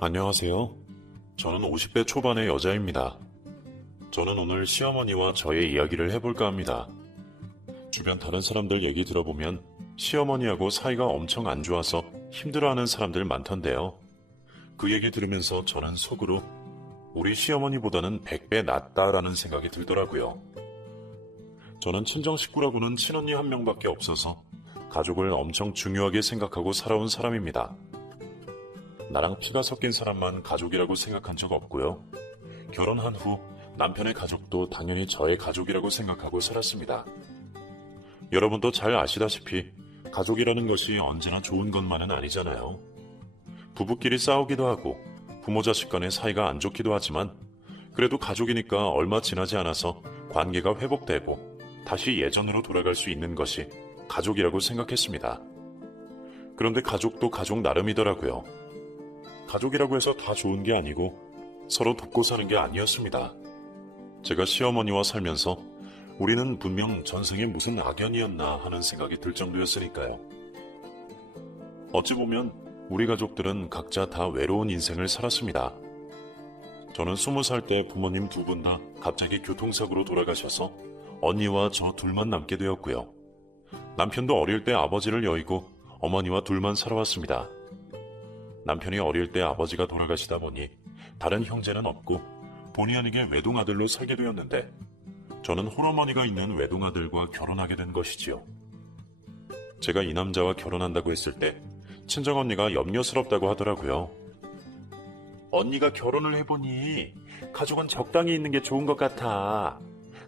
안녕하세요. 저는 50대 초반의 여자입니다. 저는 오늘 시어머니와 저의 이야기를 해볼까 합니다. 주변 다른 사람들 얘기 들어보면 시어머니하고 사이가 엄청 안 좋아서 힘들어하는 사람들 많던데요. 그 얘기 들으면서 저는 속으로 우리 시어머니보다는 100배 낫다라는 생각이 들더라고요. 저는 친정 식구라고는 친언니 한 명밖에 없어서 가족을 엄청 중요하게 생각하고 살아온 사람입니다. 나랑 피가 섞인 사람만 가족이라고 생각한 적 없고요. 결혼한 후 남편의 가족도 당연히 저의 가족이라고 생각하고 살았습니다. 여러분도 잘 아시다시피 가족이라는 것이 언제나 좋은 것만은 아니잖아요. 부부끼리 싸우기도 하고 부모 자식 간의 사이가 안 좋기도 하지만 그래도 가족이니까 얼마 지나지 않아서 관계가 회복되고 다시 예전으로 돌아갈 수 있는 것이 가족이라고 생각했습니다. 그런데 가족도 가족 나름이더라고요. 가족이라고 해서 다 좋은 게 아니고 서로 돕고 사는 게 아니었습니다. 제가 시어머니와 살면서 우리는 분명 전생에 무슨 악연이었나 하는 생각이 들 정도였으니까요. 어찌 보면 우리 가족들은 각자 다 외로운 인생을 살았습니다. 저는 20살 때 부모님 두 분 다 갑자기 교통사고로 돌아가셔서 언니와 저 둘만 남게 되었고요. 남편도 어릴 때 아버지를 여의고 어머니와 둘만 살아왔습니다. 남편이 어릴 때 아버지가 돌아가시다 보니 다른 형제는 없고 본의 아니게 외동아들로 살게 되었는데 저는 홀어머니가 있는 외동아들과 결혼하게 된 것이지요. 제가 이 남자와 결혼한다고 했을 때 친정언니가 염려스럽다고 하더라고요. 언니가 결혼을 해보니 가족은 적당히 있는 게 좋은 것 같아.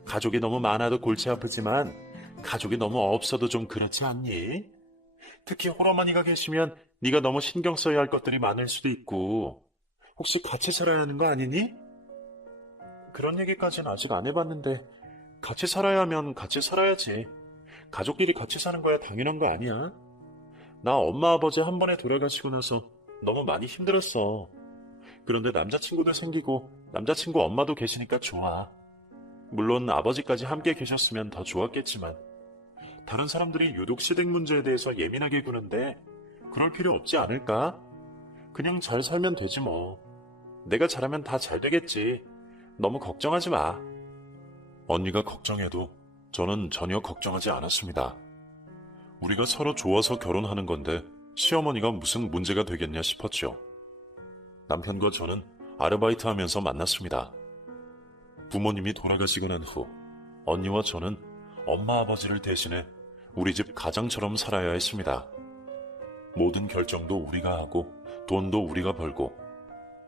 가족이 너무 많아도 골치 아프지만 가족이 너무 없어도 좀 그렇지 않니? 특히 홀어머니가 계시면 네가 너무 신경 써야 할 것들이 많을 수도 있고 혹시 같이 살아야 하는 거 아니니? 그런 얘기까지는 아직 안 해봤는데 같이 살아야 하면 같이 살아야지. 가족끼리 같이 사는 거야 당연한 거 아니야? 나 엄마 아버지 한 번에 돌아가시고 나서 너무 많이 힘들었어. 그런데 남자친구도 생기고 남자친구 엄마도 계시니까 좋아. 물론 아버지까지 함께 계셨으면 더 좋았겠지만 다른 사람들이 유독 시댁 문제에 대해서 예민하게 구는데 그럴 필요 없지 않을까? 그냥 잘 살면 되지 뭐. 내가 잘하면 다 잘 되겠지. 너무 걱정하지 마. 언니가 걱정해도 저는 전혀 걱정하지 않았습니다. 우리가 서로 좋아서 결혼하는 건데 시어머니가 무슨 문제가 되겠냐 싶었죠. 남편과 저는 아르바이트 하면서 만났습니다. 부모님이 돌아가시고 난 후 언니와 저는 엄마 아버지를 대신해 우리 집 가장처럼 살아야 했습니다. 모든 결정도 우리가 하고 돈도 우리가 벌고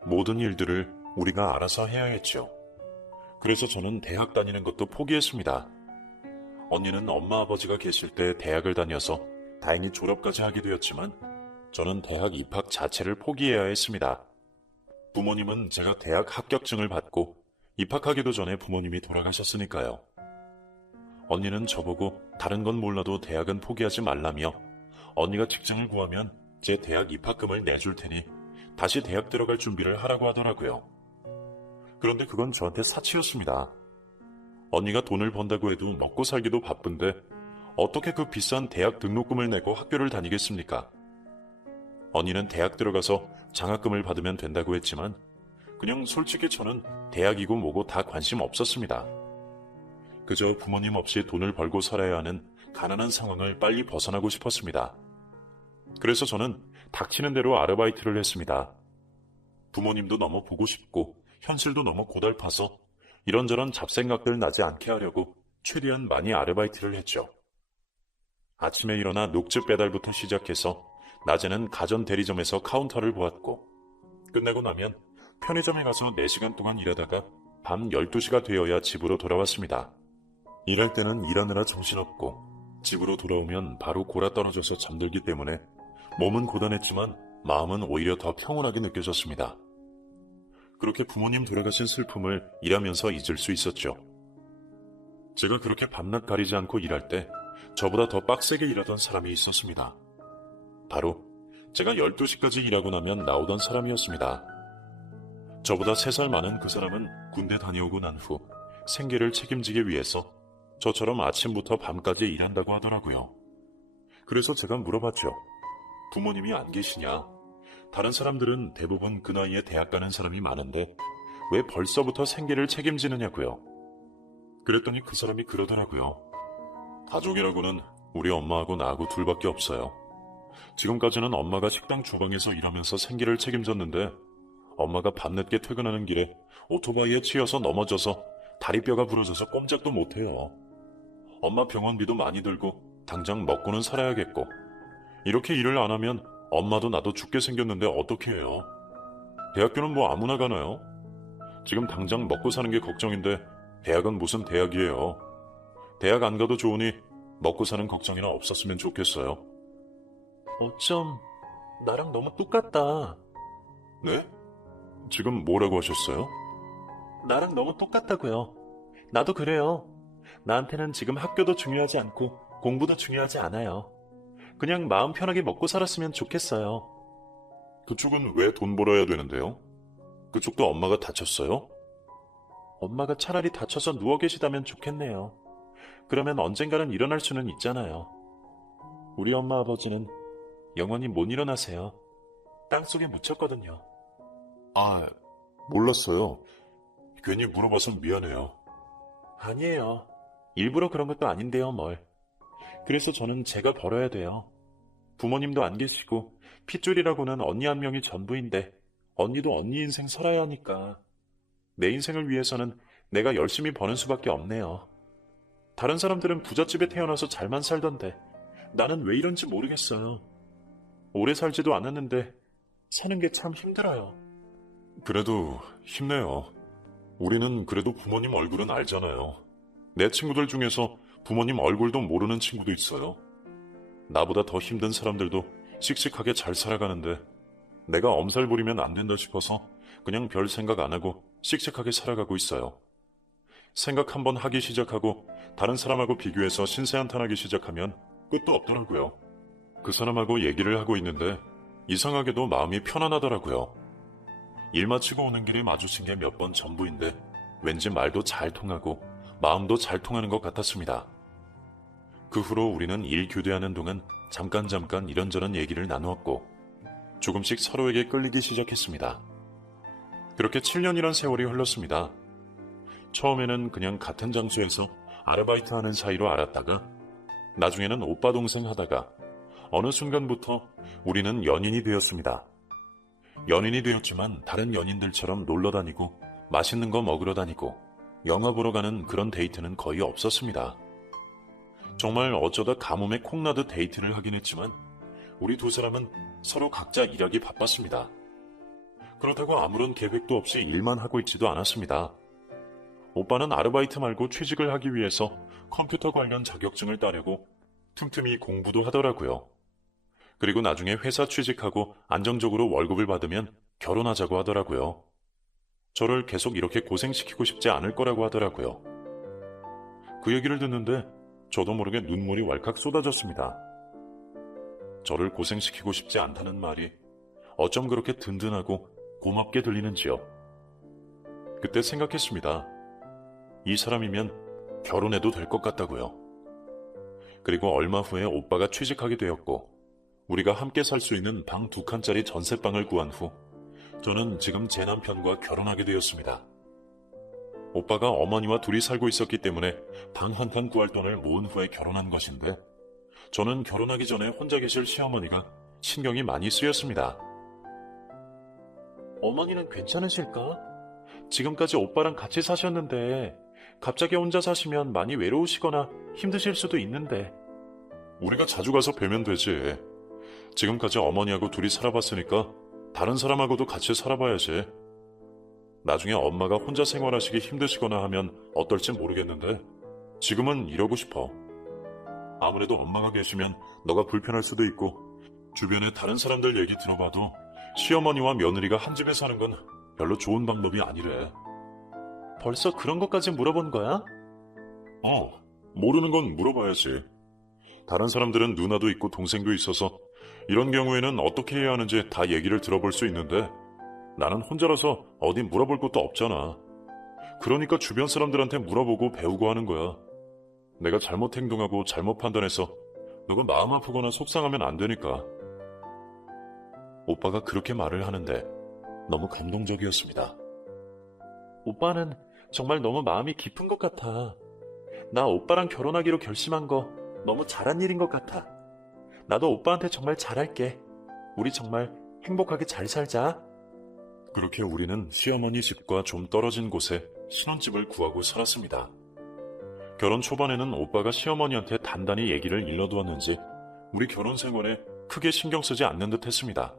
모든 일들을 우리가 알아서 해야 했죠. 그래서 저는 대학 다니는 것도 포기했습니다. 언니는 엄마 아버지가 계실 때 대학을 다녀서 다행히 졸업까지 하게 되었지만 저는 대학 입학 자체를 포기해야 했습니다. 부모님은 제가 대학 합격증을 받고 입학하기도 전에 부모님이 돌아가셨으니까요. 언니는 저보고 다른 건 몰라도 대학은 포기하지 말라며 언니가 직장을 구하면 제 대학 입학금을 내줄 테니 다시 대학 들어갈 준비를 하라고 하더라고요. 그런데 그건 저한테 사치였습니다. 언니가 돈을 번다고 해도 먹고 살기도 바쁜데 어떻게 그 비싼 대학 등록금을 내고 학교를 다니겠습니까? 언니는 대학 들어가서 장학금을 받으면 된다고 했지만 그냥 솔직히 저는 대학이고 뭐고 다 관심 없었습니다. 그저 부모님 없이 돈을 벌고 살아야 하는 가난한 상황을 빨리 벗어나고 싶었습니다. 그래서 저는 닥치는 대로 아르바이트를 했습니다. 부모님도 너무 보고 싶고 현실도 너무 고달파서 이런저런 잡생각들 나지 않게 하려고 최대한 많이 아르바이트를 했죠. 아침에 일어나 녹즙 배달부터 시작해서 낮에는 가전 대리점에서 카운터를 보았고 끝내고 나면 편의점에 가서 4시간 동안 일하다가 밤 12시가 되어야 집으로 돌아왔습니다. 일할 때는 일하느라 정신없고 집으로 돌아오면 바로 골아떨어져서 잠들기 때문에 몸은 고단했지만 마음은 오히려 더 평온하게 느껴졌습니다. 그렇게 부모님 돌아가신 슬픔을 일하면서 잊을 수 있었죠. 제가 그렇게 밤낮 가리지 않고 일할 때 저보다 더 빡세게 일하던 사람이 있었습니다. 바로 제가 12시까지 일하고 나면 나오던 사람이었습니다. 저보다 3살 많은 그 사람은 군대 다녀오고 난 후 생계를 책임지기 위해서 저처럼 아침부터 밤까지 일한다고 하더라고요. 그래서 제가 물어봤죠. 부모님이 안 계시냐? 다른 사람들은 대부분 그 나이에 대학 가는 사람이 많은데 왜 벌써부터 생계를 책임지느냐고요. 그랬더니 그 사람이 그러더라고요. 가족이라고는 우리 엄마하고 나하고 둘밖에 없어요. 지금까지는 엄마가 식당 주방에서 일하면서 생계를 책임졌는데 엄마가 밤늦게 퇴근하는 길에 오토바이에 치여서 넘어져서 다리뼈가 부러져서 꼼짝도 못해요. 엄마 병원비도 많이 들고 당장 먹고는 살아야겠고 이렇게 일을 안 하면 엄마도 나도 죽게 생겼는데 어떻게 해요? 대학교는 뭐 아무나 가나요? 지금 당장 먹고 사는 게 걱정인데 대학은 무슨 대학이에요. 대학 안 가도 좋으니 먹고 사는 걱정이나 없었으면 좋겠어요. 어쩜 나랑 너무 똑같다. 네? 지금 뭐라고 하셨어요? 나랑 너무 똑같다고요. 나도 그래요. 나한테는 지금 학교도 중요하지 않고 공부도 중요하지 않아요. 그냥 마음 편하게 먹고 살았으면 좋겠어요. 그쪽은 왜 돈 벌어야 되는데요? 그쪽도 엄마가 다쳤어요? 엄마가 차라리 다쳐서 누워 계시다면 좋겠네요. 그러면 언젠가는 일어날 수는 있잖아요. 우리 엄마 아버지는 영원히 못 일어나세요. 땅속에 묻혔거든요. 아, 몰랐어요. 괜히 물어봐서 미안해요. 아니에요. 일부러 그런 것도 아닌데요, 뭘. 그래서 저는 제가 벌어야 돼요. 부모님도 안 계시고 핏줄이라고는 언니 한 명이 전부인데 언니도 언니 인생 살아야 하니까 내 인생을 위해서는 내가 열심히 버는 수밖에 없네요. 다른 사람들은 부잣집에 태어나서 잘만 살던데 나는 왜 이런지 모르겠어요. 오래 살지도 않았는데 사는 게 참 힘들어요. 그래도 힘내요. 우리는 그래도 부모님 얼굴은 알잖아요. 내 친구들 중에서 부모님 얼굴도 모르는 친구도 있어요. 나보다 더 힘든 사람들도 씩씩하게 잘 살아가는데 내가 엄살 부리면 안 된다 싶어서 그냥 별 생각 안 하고 씩씩하게 살아가고 있어요. 생각 한번 하기 시작하고 다른 사람하고 비교해서 신세한탄하기 시작하면 끝도 없더라고요. 그 사람하고 얘기를 하고 있는데 이상하게도 마음이 편안하더라고요. 일 마치고 오는 길에 마주친 게 몇 번 전부인데 왠지 말도 잘 통하고 마음도 잘 통하는 것 같았습니다. 그 후로 우리는 일 교대하는 동안 잠깐 이런저런 얘기를 나누었고 조금씩 서로에게 끌리기 시작했습니다. 그렇게 7년이란 세월이 흘렀습니다. 처음에는 그냥 같은 장소에서 아르바이트 하는 사이로 알았다가 나중에는 오빠 동생 하다가 어느 순간부터 우리는 연인이 되었습니다. 연인이 되었지만 다른 연인들처럼 놀러 다니고 맛있는 거 먹으러 다니고 영화 보러 가는 그런 데이트는 거의 없었습니다. 정말 어쩌다 가뭄에 콩나듯 데이트를 하긴 했지만 우리 두 사람은 서로 각자 일하기 바빴습니다. 그렇다고 아무런 계획도 없이 일만 하고 있지도 않았습니다. 오빠는 아르바이트 말고 취직을 하기 위해서 컴퓨터 관련 자격증을 따려고 틈틈이 공부도 하더라고요. 그리고 나중에 회사 취직하고 안정적으로 월급을 받으면 결혼하자고 하더라고요. 저를 계속 이렇게 고생시키고 싶지 않을 거라고 하더라고요. 그 얘기를 듣는데 저도 모르게 눈물이 왈칵 쏟아졌습니다. 저를 고생시키고 싶지 않다는 말이 어쩜 그렇게 든든하고 고맙게 들리는지요. 그때 생각했습니다. 이 사람이면 결혼해도 될 것 같다고요. 그리고 얼마 후에 오빠가 취직하게 되었고 우리가 함께 살 수 있는 방 2칸짜리 전셋방을 구한 후 저는 지금 제 남편과 결혼하게 되었습니다. 오빠가 어머니와 둘이 살고 있었기 때문에 방 1칸 구할 돈을 모은 후에 결혼한 것인데 저는 결혼하기 전에 혼자 계실 시어머니가 신경이 많이 쓰였습니다. 어머니는 괜찮으실까? 지금까지 오빠랑 같이 사셨는데 갑자기 혼자 사시면 많이 외로우시거나 힘드실 수도 있는데. 우리가 자주 가서 뵈면 되지. 지금까지 어머니하고 둘이 살아봤으니까 다른 사람하고도 같이 살아봐야지. 나중에 엄마가 혼자 생활하시기 힘드시거나 하면 어떨지 모르겠는데 지금은 이러고 싶어. 아무래도 엄마가 계시면 너가 불편할 수도 있고 주변에 다른 사람들 얘기 들어봐도 시어머니와 며느리가 한 집에 사는 건 별로 좋은 방법이 아니래. 벌써 그런 것까지 물어본 거야? 모르는 건 물어봐야지. 다른 사람들은 누나도 있고 동생도 있어서 이런 경우에는 어떻게 해야 하는지 다 얘기를 들어볼 수 있는데 나는 혼자라서 어디 물어볼 것도 없잖아. 그러니까 주변 사람들한테 물어보고 배우고 하는 거야. 내가 잘못 행동하고 잘못 판단해서 너가 마음 아프거나 속상하면 안 되니까. 오빠가 그렇게 말을 하는데 너무 감동적이었습니다. 오빠는 정말 너무 마음이 깊은 것 같아. 나 오빠랑 결혼하기로 결심한 거 너무 잘한 일인 것 같아. 나도 오빠한테 정말 잘할게. 우리 정말 행복하게 잘 살자. 그렇게 우리는 시어머니 집과 좀 떨어진 곳에 신혼집을 구하고 살았습니다. 결혼 초반에는 오빠가 시어머니한테 단단히 얘기를 일러두었는지 우리 결혼 생활에 크게 신경 쓰지 않는 듯 했습니다.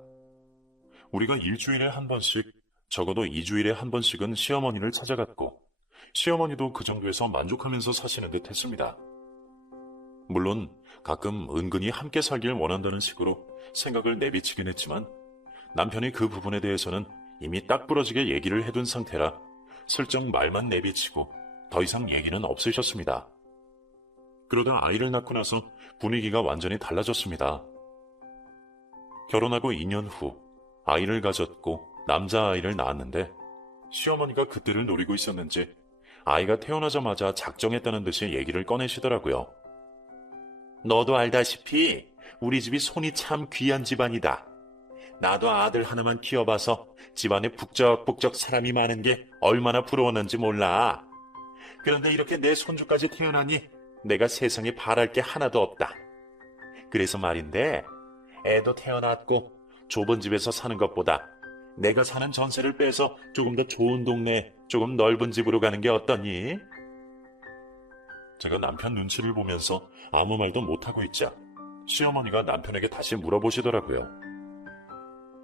우리가 일주일에 한 번씩, 적어도 2주일에 한 번씩은 시어머니를 찾아갔고 시어머니도 그 정도에서 만족하면서 사시는 듯 했습니다. 물론 가끔 은근히 함께 살길 원한다는 식으로 생각을 내비치긴 했지만 남편이 그 부분에 대해서는 이미 딱 부러지게 얘기를 해둔 상태라 슬쩍 말만 내비치고 더 이상 얘기는 없으셨습니다. 그러다 아이를 낳고 나서 분위기가 완전히 달라졌습니다. 결혼하고 2년 후 아이를 가졌고 남자아이를 낳았는데 시어머니가 그때를 노리고 있었는지 아이가 태어나자마자 작정했다는 듯이 얘기를 꺼내시더라고요. 너도 알다시피 우리 집이 손이 참 귀한 집안이다. 나도 아들 하나만 키워봐서 집안에 북적북적 사람이 많은 게 얼마나 부러웠는지 몰라. 그런데 이렇게 내 손주까지 태어나니 내가 세상에 바랄 게 하나도 없다. 그래서 말인데 애도 태어났고 좁은 집에서 사는 것보다 내가 사는 전세를 빼서 조금 더 좋은 동네, 조금 넓은 집으로 가는 게 어떠니? 제가 남편 눈치를 보면서 아무 말도 못하고 있자 시어머니가 남편에게 다시 물어보시더라고요.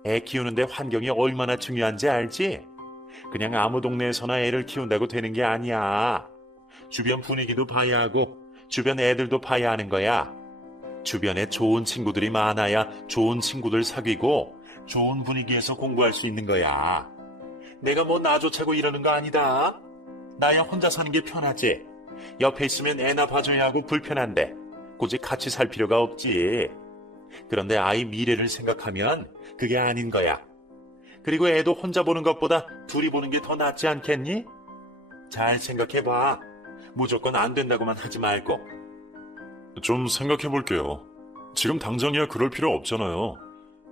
애 키우는데 환경이 얼마나 중요한지 알지? 그냥 아무 동네에서나 애를 키운다고 되는 게 아니야. 주변 분위기도 봐야 하고 주변 애들도 봐야 하는 거야. 주변에 좋은 친구들이 많아야 좋은 친구들 사귀고 좋은 분위기에서 공부할 수 있는 거야. 내가 뭐 나조차고 이러는 거 아니다. 나야 혼자 사는 게 편하지. 옆에 있으면 애나 봐줘야 하고 불편한데 굳이 같이 살 필요가 없지. 그런데 아이 미래를 생각하면 그게 아닌 거야. 그리고 애도 혼자 보는 것보다 둘이 보는 게 더 낫지 않겠니? 잘 생각해봐. 무조건 안 된다고만 하지 말고. 좀 생각해볼게요. 지금 당장이야 그럴 필요 없잖아요.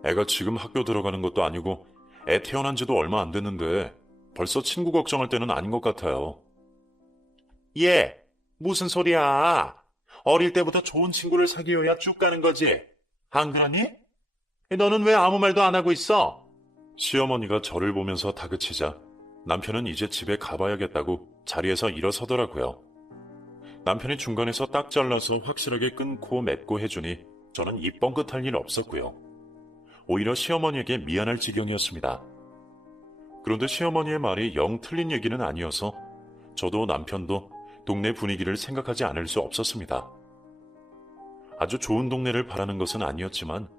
애가 지금 학교 들어가는 것도 아니고 애 태어난 지도 얼마 안 됐는데 벌써 친구 걱정할 때는 아닌 것 같아요. 얘, 무슨 소리야. 어릴 때부터 좋은 친구를 사귀어야 쭉 가는 거지. 안 그러니? 너는 왜 아무 말도 안 하고 있어? 시어머니가 저를 보면서 다그치자 남편은 이제 집에 가봐야겠다고 자리에서 일어서더라고요. 남편이 중간에서 딱 잘라서 확실하게 끊고 맺고 해주니 저는 입 뻥긋할 일 없었고요. 오히려 시어머니에게 미안할 지경이었습니다. 그런데 시어머니의 말이 영 틀린 얘기는 아니어서 저도 남편도 동네 분위기를 생각하지 않을 수 없었습니다. 아주 좋은 동네를 바라는 것은 아니었지만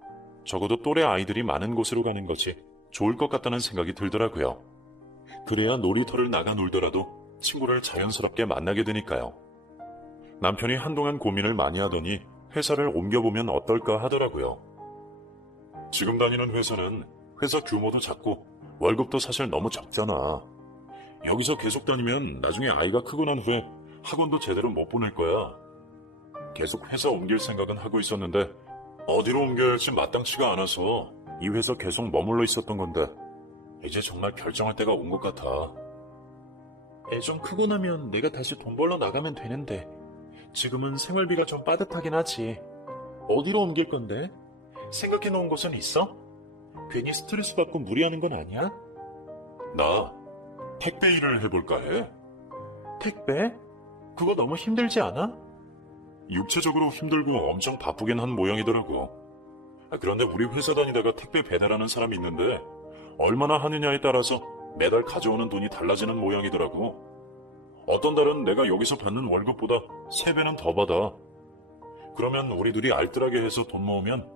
적어도 또래 아이들이 많은 곳으로 가는 것이 좋을 것 같다는 생각이 들더라고요. 그래야 놀이터를 나가 놀더라도 친구를 자연스럽게 만나게 되니까요. 남편이 한동안 고민을 많이 하더니 회사를 옮겨보면 어떨까 하더라고요. 지금 다니는 회사는 회사 규모도 작고 월급도 사실 너무 적잖아. 여기서 계속 다니면 나중에 아이가 크고 난 후에 학원도 제대로 못 보낼 거야. 계속 회사 옮길 생각은 하고 있었는데 어디로 옮겨야 할지 마땅치가 않아서 이 회사 계속 머물러 있었던 건데 이제 정말 결정할 때가 온 것 같아. 애 좀 크고 나면 내가 다시 돈 벌러 나가면 되는데 지금은 생활비가 좀 빠듯하긴 하지. 어디로 옮길 건데? 생각해 놓은 곳은 있어? 괜히 스트레스 받고 무리하는 건 아니야? 나 택배 일을 해볼까 해. 택배? 그거 너무 힘들지 않아? 육체적으로 힘들고 엄청 바쁘긴 한 모양이더라고. 그런데 우리 회사 다니다가 택배 배달하는 사람이 있는데 얼마나 하느냐에 따라서 매달 가져오는 돈이 달라지는 모양이더라고. 어떤 달은 내가 여기서 받는 월급보다 3배는 더 받아. 그러면 우리 둘이 알뜰하게 해서 돈 모으면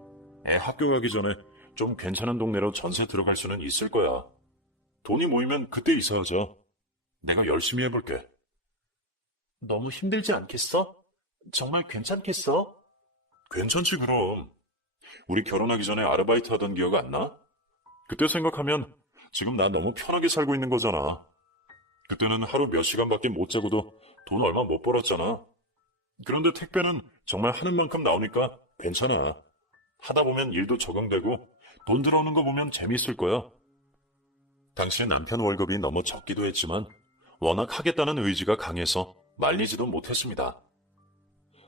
애 학교 가기 전에 좀 괜찮은 동네로 전세 들어갈 수는 있을 거야. 돈이 모이면 그때 이사하자. 내가 열심히 해볼게. 너무 힘들지 않겠어? 정말 괜찮겠어? 괜찮지 그럼. 우리 결혼하기 전에 아르바이트 하던 기억 안 나? 그때 생각하면 지금 나 너무 편하게 살고 있는 거잖아. 그때는 하루 몇 시간밖에 못 자고도 돈 얼마 못 벌었잖아. 그런데 택배는 정말 하는 만큼 나오니까 괜찮아. 하다 보면 일도 적응되고 돈 들어오는 거 보면 재밌을 거야. 당시 남편 월급이 너무 적기도 했지만 워낙 하겠다는 의지가 강해서 말리지도 못했습니다.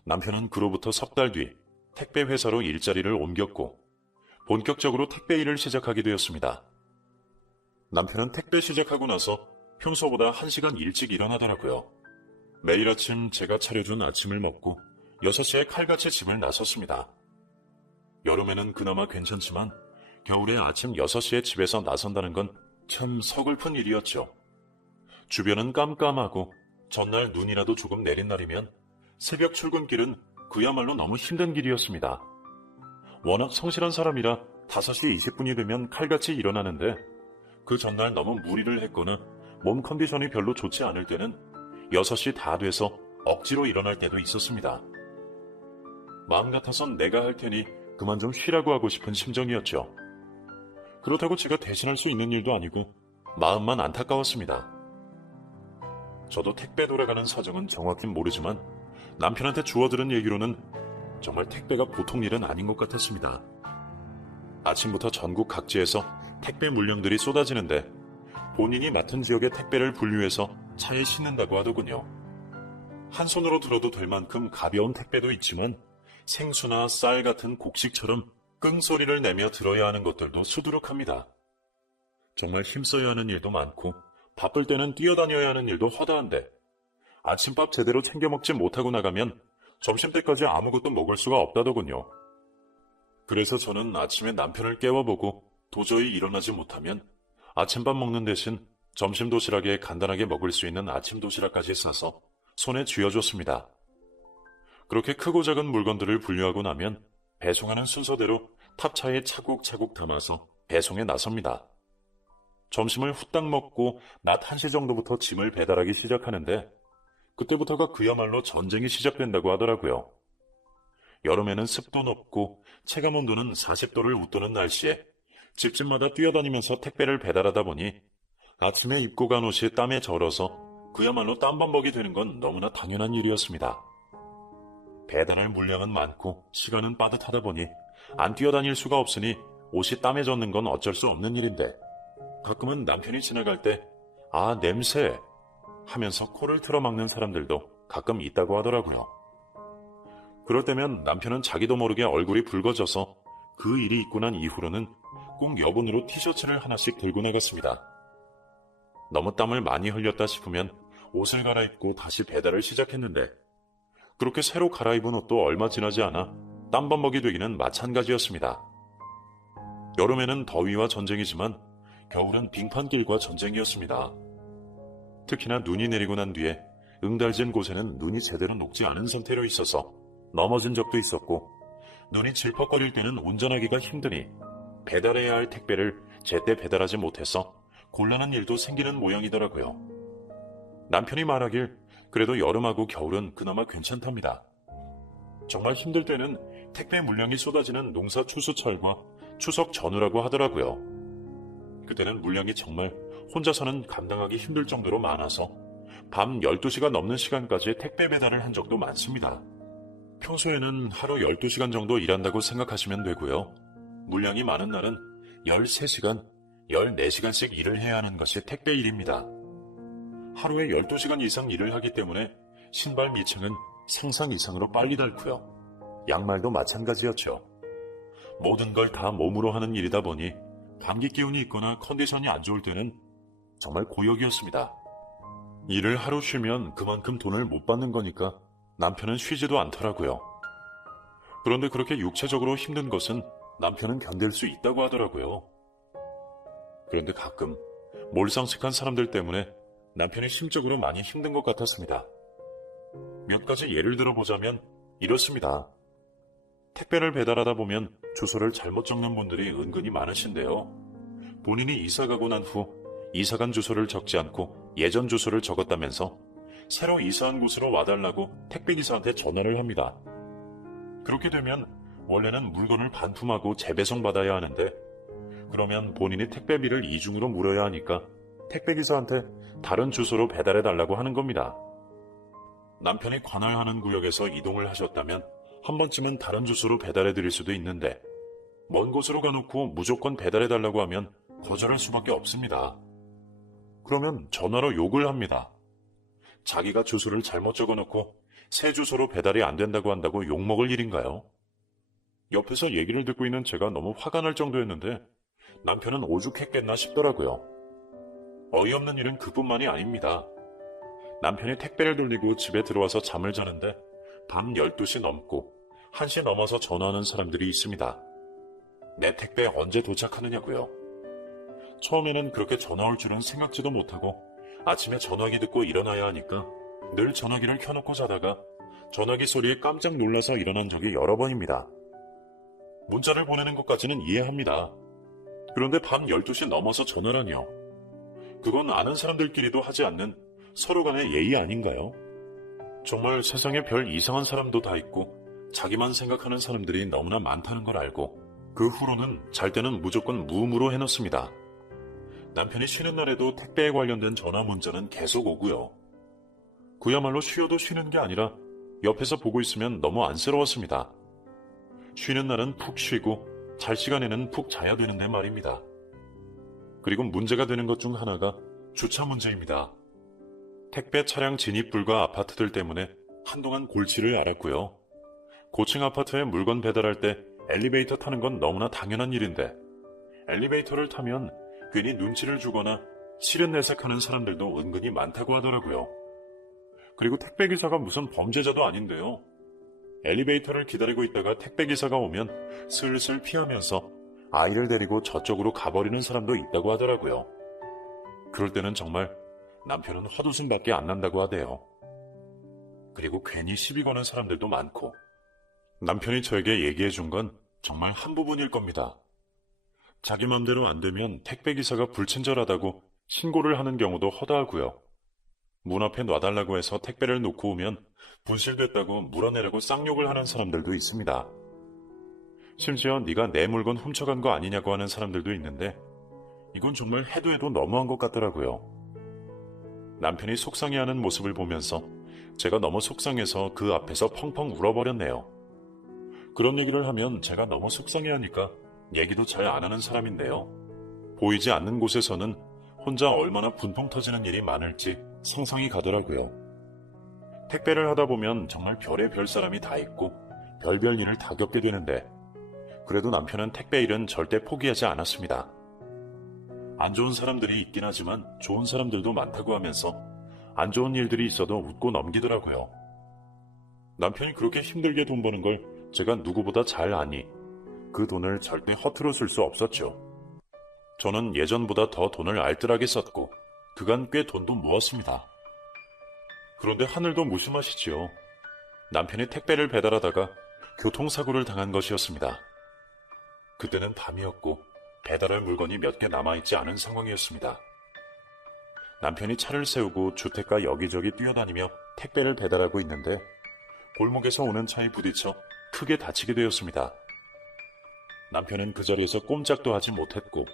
남편은 그로부터 석 달 뒤 택배 회사로 일자리를 옮겼고 본격적으로 택배 일을 시작하게 되었습니다. 남편은 택배 시작하고 나서 평소보다 1시간 일찍 일어나더라고요. 매일 아침 제가 차려준 아침을 먹고 6시에 칼같이 집을 나섰습니다. 여름에는 그나마 괜찮지만 겨울에 아침 6시에 집에서 나선다는 건 참 서글픈 일이었죠. 주변은 깜깜하고 전날 눈이라도 조금 내린 날이면 새벽 출근길은 그야말로 너무 힘든 길이었습니다. 워낙 성실한 사람이라 5시 20분이 되면 칼같이 일어나는데 그 전날 너무 무리를 했거나 몸 컨디션이 별로 좋지 않을 때는 6시 다 돼서 억지로 일어날 때도 있었습니다. 마음 같아선 내가 할 테니 그만 좀 쉬라고 하고 싶은 심정이었죠. 그렇다고 제가 대신할 수 있는 일도 아니고 마음만 안타까웠습니다. 저도 택배 돌아가는 사정은 정확히 모르지만 남편한테 주워들은 얘기로는 정말 택배가 보통 일은 아닌 것 같았습니다. 아침부터 전국 각지에서 택배 물량들이 쏟아지는데 본인이 맡은 지역의 택배를 분류해서 차에 싣는다고 하더군요. 한 손으로 들어도 될 만큼 가벼운 택배도 있지만 생수나 쌀 같은 곡식처럼 끙소리를 내며 들어야 하는 것들도 수두룩합니다. 정말 힘써야 하는 일도 많고 바쁠 때는 뛰어다녀야 하는 일도 허다한데 아침밥 제대로 챙겨 먹지 못하고 나가면 점심때까지 아무것도 먹을 수가 없다더군요. 그래서 저는 아침에 남편을 깨워보고 도저히 일어나지 못하면 아침밥 먹는 대신 점심 도시락에 간단하게 먹을 수 있는 아침 도시락까지 싸서 손에 쥐어줬습니다. 그렇게 크고 작은 물건들을 분류하고 나면 배송하는 순서대로 탑차에 차곡차곡 담아서 배송에 나섭니다. 점심을 후딱 먹고 낮 1시 정도부터 짐을 배달하기 시작하는데 그때부터가 그야말로 전쟁이 시작된다고 하더라고요. 여름에는 습도 높고 체감 온도는 40도를 웃도는 날씨에 집집마다 뛰어다니면서 택배를 배달하다 보니 아침에 입고 간 옷이 땀에 절어서 그야말로 땀범벅이 되는 건 너무나 당연한 일이었습니다. 배달할 물량은 많고 시간은 빠듯하다 보니 안 뛰어다닐 수가 없으니 옷이 땀에 젖는 건 어쩔 수 없는 일인데 가끔은 남편이 지나갈 때 아 냄새 하면서 코를 틀어막는 사람들도 가끔 있다고 하더라고요. 그럴 때면 남편은 자기도 모르게 얼굴이 붉어져서 그 일이 있고 난 이후로는 꼭 여분으로 티셔츠를 하나씩 들고 나갔습니다. 너무 땀을 많이 흘렸다 싶으면 옷을 갈아입고 다시 배달을 시작했는데 그렇게 새로 갈아입은 옷도 얼마 지나지 않아 땀범벅이 되기는 마찬가지였습니다. 여름에는 더위와 전쟁이지만 겨울은 빙판길과 전쟁이었습니다. 특히나 눈이 내리고 난 뒤에 응달진 곳에는 눈이 제대로 녹지 않은 상태로 있어서 넘어진 적도 있었고 눈이 질퍽거릴 때는 운전하기가 힘드니 배달해야 할 택배를 제때 배달하지 못해서 곤란한 일도 생기는 모양이더라고요. 남편이 말하길 그래도 여름하고 겨울은 그나마 괜찮답니다. 정말 힘들 때는 택배 물량이 쏟아지는 농사 추수철과 추석 전후라고 하더라고요. 그때는 물량이 정말 혼자서는 감당하기 힘들 정도로 많아서 밤 12시가 넘는 시간까지 택배 배달을 한 적도 많습니다. 평소에는 하루 12시간 정도 일한다고 생각하시면 되고요. 물량이 많은 날은 13시간, 14시간씩 일을 해야 하는 것이 택배 일입니다. 하루에 12시간 이상 일을 하기 때문에 신발 밑창은 상상 이상으로 빨리 닳고요. 양말도 마찬가지였죠. 모든 걸 다 몸으로 하는 일이다 보니 감기 기운이 있거나 컨디션이 안 좋을 때는 정말 고역이었습니다. 일을 하루 쉬면 그만큼 돈을 못 받는 거니까 남편은 쉬지도 않더라고요. 그런데 그렇게 육체적으로 힘든 것은 남편은 견딜 수 있다고 하더라고요. 그런데 가끔 몰상식한 사람들 때문에 남편이 심적으로 많이 힘든 것 같았습니다. 몇 가지 예를 들어보자면 이렇습니다. 택배를 배달하다 보면 주소를 잘못 적는 분들이 은근히 많으신데요. 본인이 이사가고 난 후 이사간 주소를 적지 않고 예전 주소를 적었다면서 새로 이사한 곳으로 와달라고 택배기사한테 전화를 합니다. 그렇게 되면 원래는 물건을 반품하고 재배송 받아야 하는데 그러면 본인이 택배비를 이중으로 물어야 하니까 택배기사한테 다른 주소로 배달해달라고 하는 겁니다. 남편이 관할하는 구역에서 이동을 하셨다면 한 번쯤은 다른 주소로 배달해드릴 수도 있는데 먼 곳으로 가놓고 무조건 배달해달라고 하면 거절할 수밖에 없습니다. 그러면 전화로 욕을 합니다. 자기가 주소를 잘못 적어놓고 새 주소로 배달이 안 된다고 한다고 욕먹을 일인가요? 옆에서 얘기를 듣고 있는 제가 너무 화가 날 정도였는데 남편은 오죽했겠나 싶더라고요. 어이없는 일은 그뿐만이 아닙니다. 남편이 택배를 돌리고 집에 들어와서 잠을 자는데 밤 12시 넘고 1시 넘어서 전화하는 사람들이 있습니다. 내 택배 언제 도착하느냐고요. 처음에는 그렇게 전화 올 줄은 생각지도 못하고 아침에 전화기 듣고 일어나야 하니까 늘 전화기를 켜놓고 자다가 전화기 소리에 깜짝 놀라서 일어난 적이 여러 번입니다. 문자를 보내는 것까지는 이해합니다. 그런데 밤 12시 넘어서 전화라니요. 그건 아는 사람들끼리도 하지 않는 서로 간의 예의 아닌가요? 정말 세상에 별 이상한 사람도 다 있고 자기만 생각하는 사람들이 너무나 많다는 걸 알고 그 후로는 잘 때는 무조건 무음으로 해놓습니다. 남편이 쉬는 날에도 택배에 관련된 전화 문자는 계속 오고요. 그야말로 쉬어도 쉬는 게 아니라 옆에서 보고 있으면 너무 안쓰러웠습니다. 쉬는 날은 푹 쉬고 잘 시간에는 푹 자야 되는데 말입니다. 그리고 문제가 되는 것 중 하나가 주차 문제입니다. 택배 차량 진입 불가 아파트들 때문에 한동안 골치를 앓았고요. 고층 아파트에 물건 배달할 때 엘리베이터 타는 건 너무나 당연한 일인데 엘리베이터를 타면 괜히 눈치를 주거나 실은 내색하는 사람들도 은근히 많다고 하더라고요. 그리고 택배기사가 무슨 범죄자도 아닌데요. 엘리베이터를 기다리고 있다가 택배기사가 오면 슬슬 피하면서 아이를 데리고 저쪽으로 가버리는 사람도 있다고 하더라고요. 그럴 때는 정말 남편은 헛웃음밖에 안 난다고 하대요. 그리고 괜히 시비 거는 사람들도 많고 남편이 저에게 얘기해 준 건 정말 한 부분일 겁니다. 자기 맘대로 안 되면 택배기사가 불친절하다고 신고를 하는 경우도 허다하고요. 문 앞에 놔달라고 해서 택배를 놓고 오면 분실됐다고 물어내라고 쌍욕을 하는 사람들도 있습니다. 심지어 네가 내 물건 훔쳐간 거 아니냐고 하는 사람들도 있는데 이건 정말 해도 해도 너무한 것 같더라고요. 남편이 속상해하는 모습을 보면서 제가 너무 속상해서 그 앞에서 펑펑 울어버렸네요. 그런 얘기를 하면 제가 너무 속상해하니까 얘기도 잘 안 하는 사람인데요. 보이지 않는 곳에서는 혼자 얼마나 분통 터지는 일이 많을지 상상이 가더라고요. 택배를 하다 보면 정말 별의별 사람이 다 있고 별별 일을 다 겪게 되는데 그래도 남편은 택배 일은 절대 포기하지 않았습니다. 안 좋은 사람들이 있긴 하지만 좋은 사람들도 많다고 하면서 안 좋은 일들이 있어도 웃고 넘기더라고요. 남편이 그렇게 힘들게 돈 버는 걸 제가 누구보다 잘 아니 그 돈을 절대 허투루 쓸 수 없었죠. 저는 예전보다 더 돈을 알뜰하게 썼고 그간 꽤 돈도 모았습니다. 그런데 하늘도 무심하시지요. 남편이 택배를 배달하다가 교통사고를 당한 것이었습니다. 그때는 밤이었고 배달할 물건이 몇 개 남아있지 않은 상황이었습니다. 남편이 차를 세우고 주택가 여기저기 뛰어다니며 택배를 배달하고 있는데 골목에서 오는 차에 부딪혀 크게 다치게 되었습니다. 남편은 그 자리에서 꼼짝도 하지 못했고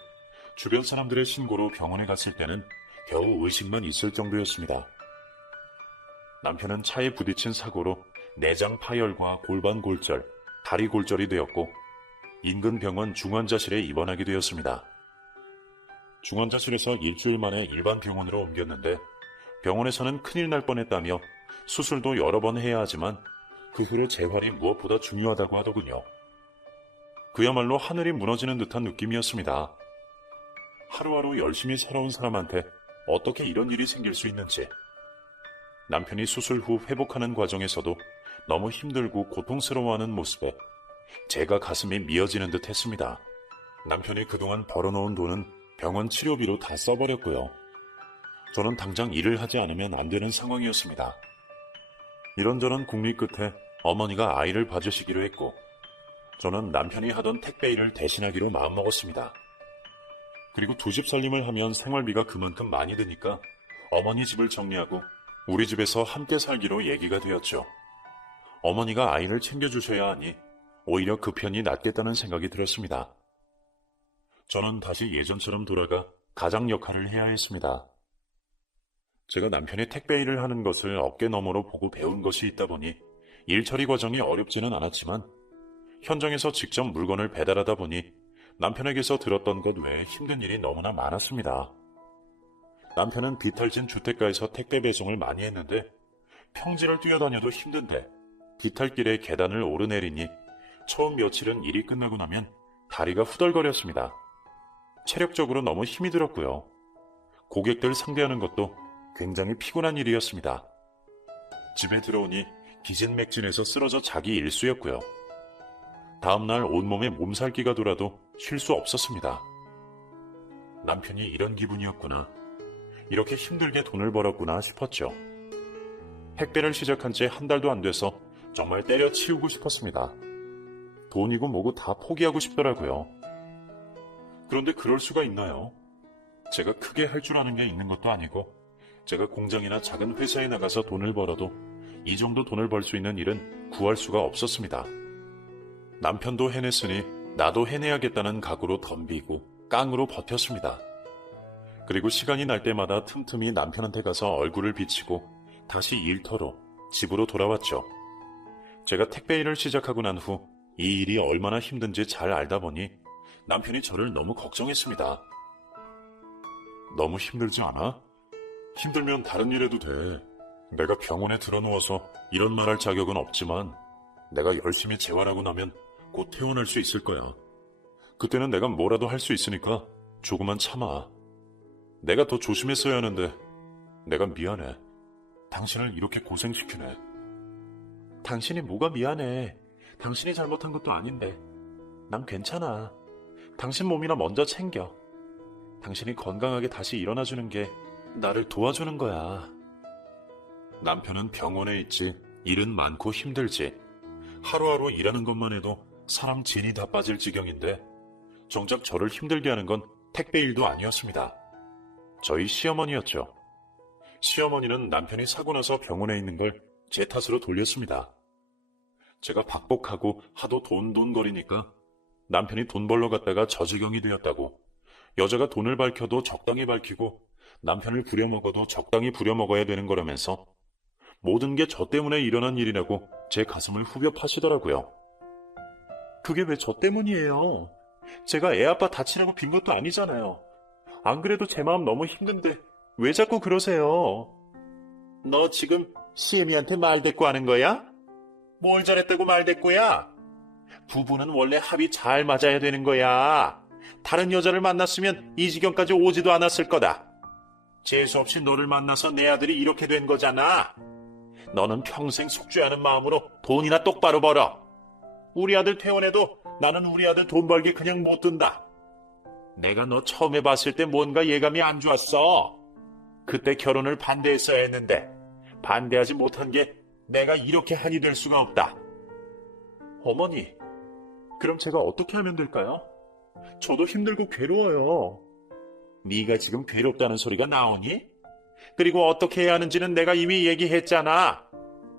주변 사람들의 신고로 병원에 갔을 때는 겨우 의식만 있을 정도였습니다. 남편은 차에 부딪힌 사고로 내장 파열과 골반 골절, 다리 골절이 되었고 인근 병원 중환자실에 입원하게 되었습니다. 중환자실에서 일주일 만에 일반 병원으로 옮겼는데 병원에서는 큰일 날 뻔했다며 수술도 여러 번 해야 하지만 그 후로 재활이 무엇보다 중요하다고 하더군요. 그야말로 하늘이 무너지는 듯한 느낌이었습니다. 하루하루 열심히 살아온 사람한테 어떻게 이런 일이 생길 수 있는지. 남편이 수술 후 회복하는 과정에서도 너무 힘들고 고통스러워하는 모습에 제가 가슴이 미어지는 듯 했습니다. 남편이 그동안 벌어놓은 돈은 병원 치료비로 다 써버렸고요. 저는 당장 일을 하지 않으면 안 되는 상황이었습니다. 이런저런 궁리 끝에 어머니가 아이를 봐주시기로 했고 저는 남편이 하던 택배 일을 대신하기로 마음먹었습니다. 그리고 두 집 살림을 하면 생활비가 그만큼 많이 드니까 어머니 집을 정리하고 우리 집에서 함께 살기로 얘기가 되었죠. 어머니가 아이를 챙겨주셔야 하니 오히려 그 편이 낫겠다는 생각이 들었습니다. 저는 다시 예전처럼 돌아가 가장 역할을 해야 했습니다. 제가 남편이 택배 일을 하는 것을 어깨너머로 보고 배운 것이 있다 보니 일 처리 과정이 어렵지는 않았지만 현장에서 직접 물건을 배달하다 보니 남편에게서 들었던 것 외에 힘든 일이 너무나 많았습니다. 남편은 비탈진 주택가에서 택배 배송을 많이 했는데 평지를 뛰어다녀도 힘든데 비탈길에 계단을 오르내리니 처음 며칠은 일이 끝나고 나면 다리가 후덜거렸습니다. 체력적으로 너무 힘이 들었고요. 고객들 상대하는 것도 굉장히 피곤한 일이었습니다. 집에 들어오니 기진맥진해서 쓰러져 자기 일수였고요. 다음날 온몸에 몸살기가 돌아도 쉴 수 없었습니다. 남편이 이런 기분이었구나. 이렇게 힘들게 돈을 벌었구나 싶었죠. 택배를 시작한 지 한 달도 안 돼서 정말 때려치우고 싶었습니다. 돈이고 뭐고 다 포기하고 싶더라고요. 그런데 그럴 수가 있나요? 제가 크게 할 줄 아는 게 있는 것도 아니고 제가 공장이나 작은 회사에 나가서 돈을 벌어도 이 정도 돈을 벌 수 있는 일은 구할 수가 없었습니다. 남편도 해냈으니 나도 해내야겠다는 각오로 덤비고 깡으로 버텼습니다. 그리고 시간이 날 때마다 틈틈이 남편한테 가서 얼굴을 비치고 다시 일터로 집으로 돌아왔죠. 제가 택배 일을 시작하고 난 후 이 일이 얼마나 힘든지 잘 알다 보니 남편이 저를 너무 걱정했습니다. 너무 힘들지 않아? 힘들면 다른 일 해도 돼. 내가 병원에 들어누워서 이런 말할 자격은 없지만 내가 열심히 재활하고 나면 곧 퇴원할 수 있을 거야. 그때는 내가 뭐라도 할 수 있으니까 조금만 참아. 내가 더 조심했어야 하는데 내가 미안해. 당신을 이렇게 고생시키네. 당신이 뭐가 미안해. 당신이 잘못한 것도 아닌데. 난 괜찮아. 당신 몸이나 먼저 챙겨. 당신이 건강하게 다시 일어나주는 게 나를 도와주는 거야. 남편은 병원에 있지, 일은 많고 힘들지. 하루하루 일하는 것만 해도 사람 진이 다 빠질 지경인데 정작 저를 힘들게 하는 건 택배 일도 아니었습니다. 저희 시어머니였죠. 시어머니는 남편이 사고 나서 병원에 있는 걸 제 탓으로 돌렸습니다. 제가 박복하고 하도 돈거리니까 남편이 돈 벌러 갔다가 저지경이 되었다고, 여자가 돈을 밝혀도 적당히 밝히고 남편을 부려먹어도 적당히 부려먹어야 되는 거라면서 모든 게 저 때문에 일어난 일이라고 제 가슴을 후벼 파시더라고요. 그게 왜 저 때문이에요? 제가 애 아빠 다치라고 빈 것도 아니잖아요. 안 그래도 제 마음 너무 힘든데 왜 자꾸 그러세요? 너 지금 시애미한테 말대꾸 하는 거야? 뭘 잘했다고 말대꾸야? 부부는 원래 합이 잘 맞아야 되는 거야. 다른 여자를 만났으면 이 지경까지 오지도 않았을 거다. 재수없이 너를 만나서 내 아들이 이렇게 된 거잖아. 너는 평생 속죄하는 마음으로 돈이나 똑바로 벌어. 우리 아들 퇴원해도 나는 우리 아들 돈 벌기 그냥 못 둔다. 내가 너 처음에 봤을 때 뭔가 예감이 안 좋았어. 그때 결혼을 반대했어야 했는데 반대하지 못한 게 내가 이렇게 한이 될 수가 없다. 어머니, 그럼 제가 어떻게 하면 될까요? 저도 힘들고 괴로워요. 네가 지금 괴롭다는 소리가 나오니? 그리고 어떻게 해야 하는지는 내가 이미 얘기했잖아.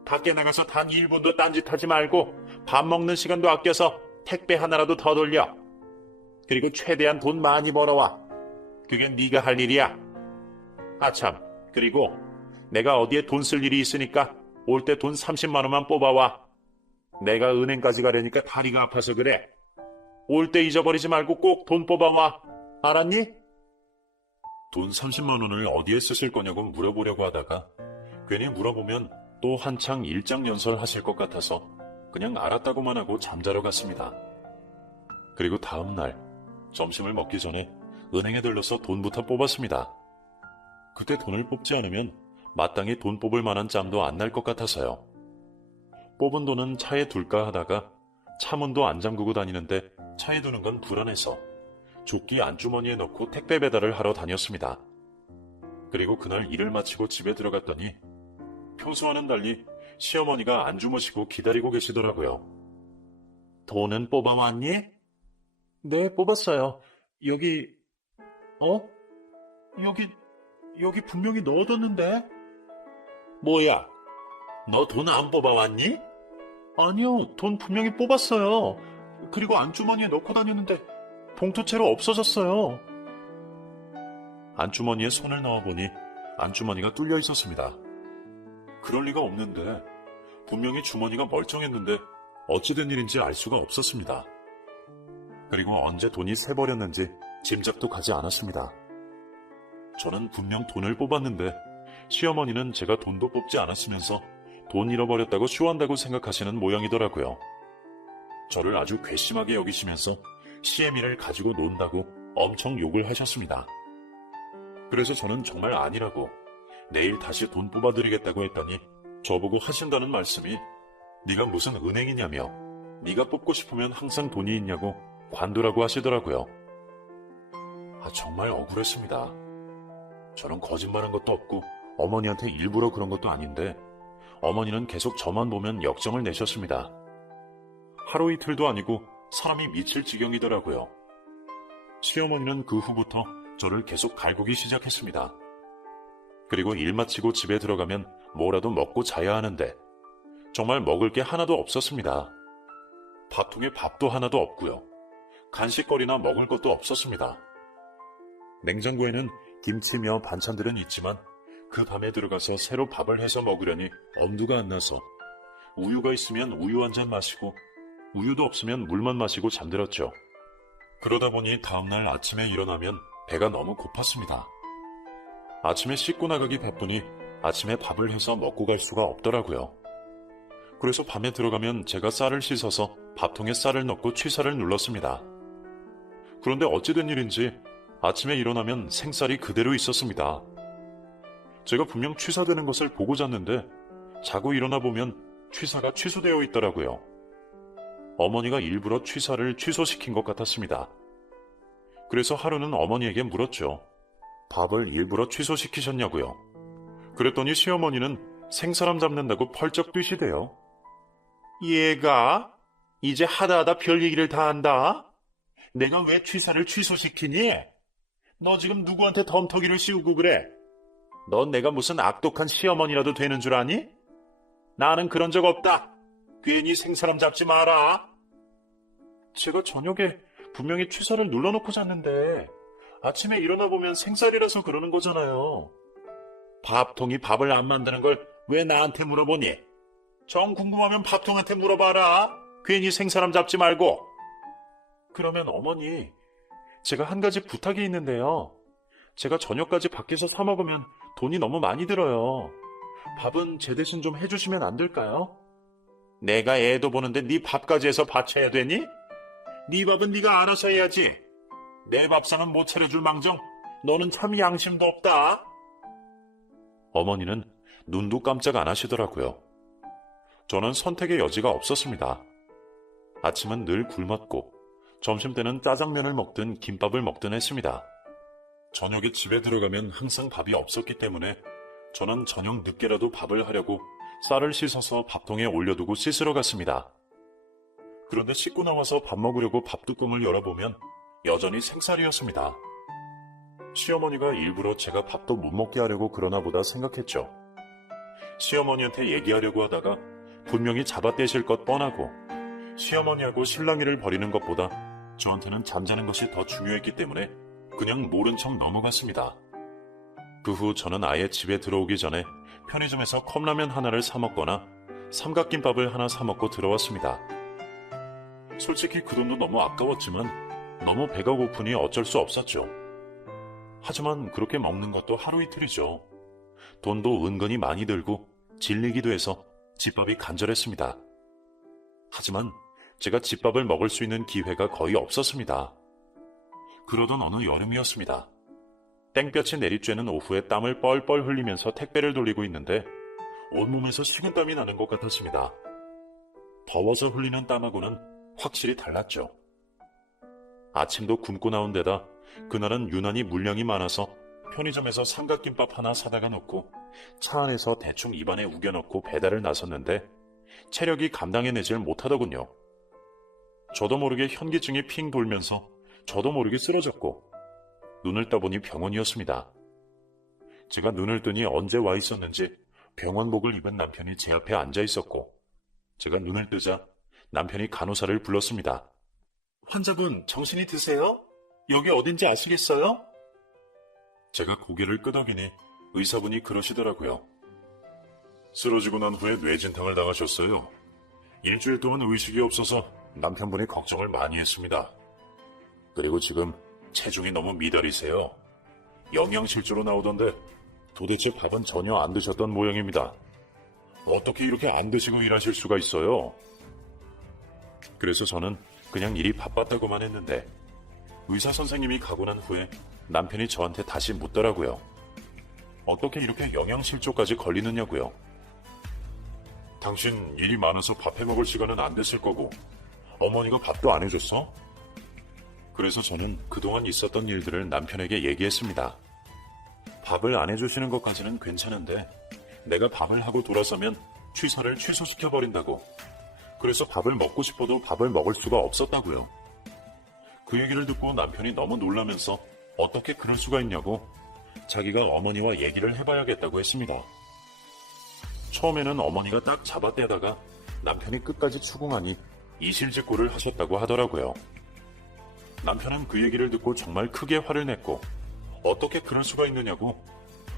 밖에 나가서 단 1분도 딴짓하지 말고 밥 먹는 시간도 아껴서 택배 하나라도 더 돌려. 그리고 최대한 돈 많이 벌어와. 그게 네가 할 일이야. 아참, 그리고 내가 어디에 돈 쓸 일이 있으니까 올 때 돈 30만 원만 뽑아와. 내가 은행까지 가려니까 다리가 아파서 그래. 올 때 잊어버리지 말고 꼭 돈 뽑아와. 알았니? 돈 30만 원을 어디에 쓰실 거냐고 물어보려고 하다가 괜히 물어보면 또 한창 일장연설 하실 것 같아서 그냥 알았다고만 하고 잠자러 갔습니다. 그리고 다음 날 점심을 먹기 전에 은행에 들러서 돈부터 뽑았습니다. 그때 돈을 뽑지 않으면 마땅히 돈 뽑을 만한 짬도 안 날 것 같아서요. 뽑은 돈은 차에 둘까 하다가 차문도 안 잠그고 다니는데 차에 두는 건 불안해서 조끼 안주머니에 넣고 택배 배달을 하러 다녔습니다. 그리고 그날 일을 마치고 집에 들어갔더니 평소와는 달리 시어머니가 안 주무시고 기다리고 계시더라고요. 돈은 뽑아왔니? 네, 뽑았어요. 여기 분명히 넣어뒀는데? 뭐야? 너 돈 안 뽑아왔니? 아니요, 돈 분명히 뽑았어요. 그리고 안주머니에 넣고 다녔는데 봉투채로 없어졌어요. 안주머니에 손을 넣어보니 안주머니가 뚫려 있었습니다. 그럴 리가 없는데 분명히 주머니가 멀쩡했는데 어찌된 일인지 알 수가 없었습니다. 그리고 언제 돈이 새버렸는지 짐작도 가지 않았습니다. 저는 분명 돈을 뽑았는데 시어머니는 제가 돈도 뽑지 않았으면서 돈 잃어버렸다고 쇼한다고 생각하시는 모양이더라고요. 저를 아주 괘씸하게 여기시면서 CM이를 가지고 논다고 엄청 욕을 하셨습니다. 그래서 저는 정말 아니라고 내일 다시 돈 뽑아드리겠다고 했더니 저보고 하신다는 말씀이 네가 무슨 은행이냐며 네가 뽑고 싶으면 항상 돈이 있냐고 관두라고 하시더라고요. 정말 억울했습니다. 저는 거짓말한 것도 없고 어머니한테 일부러 그런 것도 아닌데 어머니는 계속 저만 보면 역정을 내셨습니다. 하루 이틀도 아니고 사람이 미칠 지경이더라고요. 시어머니는 그 후부터 저를 계속 갈구기 시작했습니다. 그리고 일 마치고 집에 들어가면 뭐라도 먹고 자야 하는데 정말 먹을 게 하나도 없었습니다. 밥통에 밥도 하나도 없고요. 간식거리나 먹을 것도 없었습니다. 냉장고에는 김치며 반찬들은 있지만 그 밤에 들어가서 새로 밥을 해서 먹으려니 엄두가 안 나서 우유가 있으면 우유 한 잔 마시고 우유도 없으면 물만 마시고 잠들었죠. 그러다 보니 다음날 아침에 일어나면 배가 너무 고팠습니다. 아침에 씻고 나가기 바쁘니 아침에 밥을 해서 먹고 갈 수가 없더라고요. 그래서 밤에 들어가면 제가 쌀을 씻어서 밥통에 쌀을 넣고 취사를 눌렀습니다. 그런데 어찌된 일인지 아침에 일어나면 생쌀이 그대로 있었습니다. 제가 분명 취사되는 것을 보고 잤는데 자고 일어나 보면 취사가 취소되어 있더라고요. 어머니가 일부러 취사를 취소시킨 것 같았습니다. 그래서 하루는 어머니에게 물었죠. 밥을 일부러 취소시키셨냐고요. 그랬더니 시어머니는 생사람 잡는다고 펄쩍 뛰시대요. 얘가 이제 하다하다 별 얘기를 다 한다. 내가 왜 취사를 취소시키니? 너 지금 누구한테 덤터기를 씌우고 그래? 넌 내가 무슨 악독한 시어머니라도 되는 줄 아니? 나는 그런 적 없다. 괜히 생사람 잡지 마라. 제가 저녁에 분명히 취사를 눌러놓고 잤는데 아침에 일어나 보면 생쌀이라서 그러는 거잖아요. 밥통이 밥을 안 만드는 걸 왜 나한테 물어보니? 정 궁금하면 밥통한테 물어봐라. 괜히 생사람 잡지 말고. 그러면 어머니, 제가 한 가지 부탁이 있는데요. 제가 저녁까지 밖에서 사 먹으면 돈이 너무 많이 들어요. 밥은 제 대신 좀 해주시면 안 될까요? 내가 애도 보는데 네 밥까지 해서 바쳐야 되니? 네 밥은 네가 알아서 해야지. 내 밥상은 못 차려줄 망정 너는 참 양심도 없다. 어머니는 눈도 깜짝 안 하시더라고요. 저는 선택의 여지가 없었습니다. 아침은 늘 굶었고 점심때는 짜장면을 먹든 김밥을 먹든 했습니다. 저녁에 집에 들어가면 항상 밥이 없었기 때문에 저는 저녁 늦게라도 밥을 하려고 쌀을 씻어서 밥통에 올려두고 씻으러 갔습니다. 그런데 씻고 나와서 밥 먹으려고 밥뚜껑을 열어보면 여전히 생쌀이었습니다. 시어머니가 일부러 제가 밥도 못 먹게 하려고 그러나 보다 생각했죠. 시어머니한테 얘기하려고 하다가 분명히 잡아떼실 것 뻔하고 시어머니하고 실랑이를 벌이는 것보다 저한테는 잠자는 것이 더 중요했기 때문에 그냥 모른 척 넘어갔습니다. 그 후 저는 아예 집에 들어오기 전에 편의점에서 컵라면 하나를 사 먹거나 삼각김밥을 하나 사 먹고 들어왔습니다. 솔직히 그 돈도 너무 아까웠지만 너무 배가 고프니 어쩔 수 없었죠. 하지만 그렇게 먹는 것도 하루 이틀이죠. 돈도 은근히 많이 들고 질리기도 해서 집밥이 간절했습니다. 하지만 제가 집밥을 먹을 수 있는 기회가 거의 없었습니다. 그러던 어느 여름이었습니다. 땡볕이 내리쬐는 오후에 땀을 뻘뻘 흘리면서 택배를 돌리고 있는데 온몸에서 식은땀이 나는 것 같았습니다. 더워서 흘리는 땀하고는 확실히 달랐죠. 아침도 굶고 나온 데다 그날은 유난히 물량이 많아서 편의점에서 삼각김밥 하나 사다가 놓고 차 안에서 대충 입안에 우겨넣고 배달을 나섰는데 체력이 감당해내질 못하더군요. 저도 모르게 현기증이 핑 돌면서 저도 모르게 쓰러졌고 눈을 떠보니 병원이었습니다. 제가 눈을 뜨니 언제 와 있었는지 병원복을 입은 남편이 제 앞에 앉아 있었고 제가 눈을 뜨자 남편이 간호사를 불렀습니다. 환자분 정신이 드세요? 여기 어딘지 아시겠어요? 제가 고개를 끄덕이니 의사분이 그러시더라고요. 쓰러지고 난 후에 뇌진탕을 당하셨어요. 일주일 동안 의식이 없어서 남편분이 걱정을 많이 했습니다. 그리고 지금 체중이 너무 미달이세요. 영양실조로 나오던데 도대체 밥은 전혀 안 드셨던 모양입니다. 어떻게 이렇게 안 드시고 일하실 수가 있어요? 그래서 저는 그냥 일이 바빴다고만 했는데 의사 선생님이 가고 난 후에 남편이 저한테 다시 묻더라고요. 어떻게 이렇게 영양실조까지 걸리느냐고요. 당신 일이 많아서 밥 해먹을 시간은 안 됐을 거고 어머니가 밥도 안 해줬어? 그래서 저는 그동안 있었던 일들을 남편에게 얘기했습니다. 밥을 안 해주시는 것까지는 괜찮은데 내가 밥을 하고 돌아서면 취사를 취소시켜버린다고. 그래서 밥을 먹고 싶어도 밥을 먹을 수가 없었다고요. 그 얘기를 듣고 남편이 너무 놀라면서 어떻게 그럴 수가 있냐고 자기가 어머니와 얘기를 해봐야겠다고 했습니다. 처음에는 어머니가 딱 잡아떼다가 남편이 끝까지 추궁하니 이실직고를 하셨다고 하더라고요. 남편은 그 얘기를 듣고 정말 크게 화를 냈고 어떻게 그럴 수가 있느냐고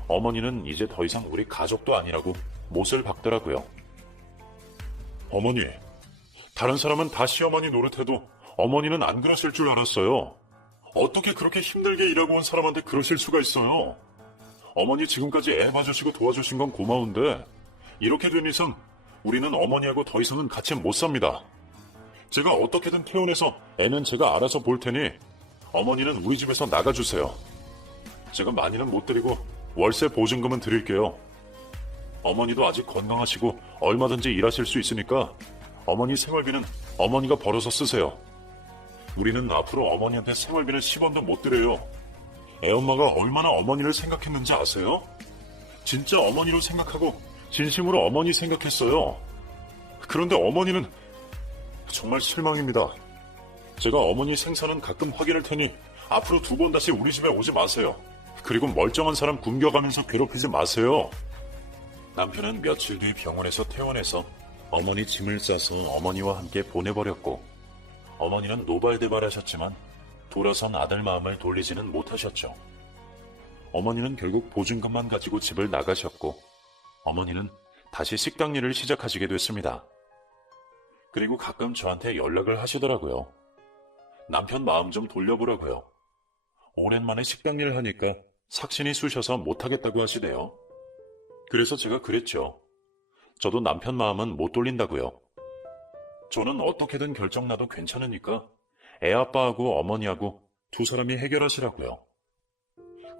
어머니는 이제 더 이상 우리 가족도 아니라고 못을 박더라고요. 어머니, 다른 사람은 다 시어머니 노릇해도 어머니는 안 그러실 줄 알았어요. 어떻게 그렇게 힘들게 일하고 온 사람한테 그러실 수가 있어요. 어머니 지금까지 애 봐주시고 도와주신 건 고마운데 이렇게 된 이상 우리는 어머니하고 더 이상은 같이 못 삽니다. 제가 어떻게든 퇴원해서 애는 제가 알아서 볼 테니 어머니는 우리 집에서 나가주세요. 제가 많이는 못 드리고 월세 보증금은 드릴게요. 어머니도 아직 건강하시고 얼마든지 일하실 수 있으니까 어머니 생활비는 어머니가 벌어서 쓰세요. 우리는 앞으로 어머니한테 생활비를 10원도 못 드려요. 애엄마가 얼마나 어머니를 생각했는지 아세요? 진짜 어머니로 생각하고 진심으로 어머니 생각했어요. 그런데 어머니는 정말 실망입니다. 제가 어머니 생사는 가끔 확인할 테니 앞으로 2번 다시 우리 집에 오지 마세요. 그리고 멀쩡한 사람 굶겨가면서 괴롭히지 마세요. 남편은 며칠 뒤 병원에서 퇴원해서 어머니 짐을 싸서 어머니와 함께 보내버렸고 어머니는 노발대발하셨지만 돌아선 아들 마음을 돌리지는 못하셨죠. 어머니는 결국 보증금만 가지고 집을 나가셨고 어머니는 다시 식당 일을 시작하시게 됐습니다. 그리고 가끔 저한테 연락을 하시더라고요. 남편 마음 좀 돌려보라고요. 오랜만에 식당 일을 하니까 삭신이 쑤셔서 못하겠다고 하시대요. 그래서 제가 그랬죠. 저도 남편 마음은 못 돌린다고요. 저는 어떻게든 결정나도 괜찮으니까 애 아빠하고 어머니하고 두 사람이 해결하시라고요.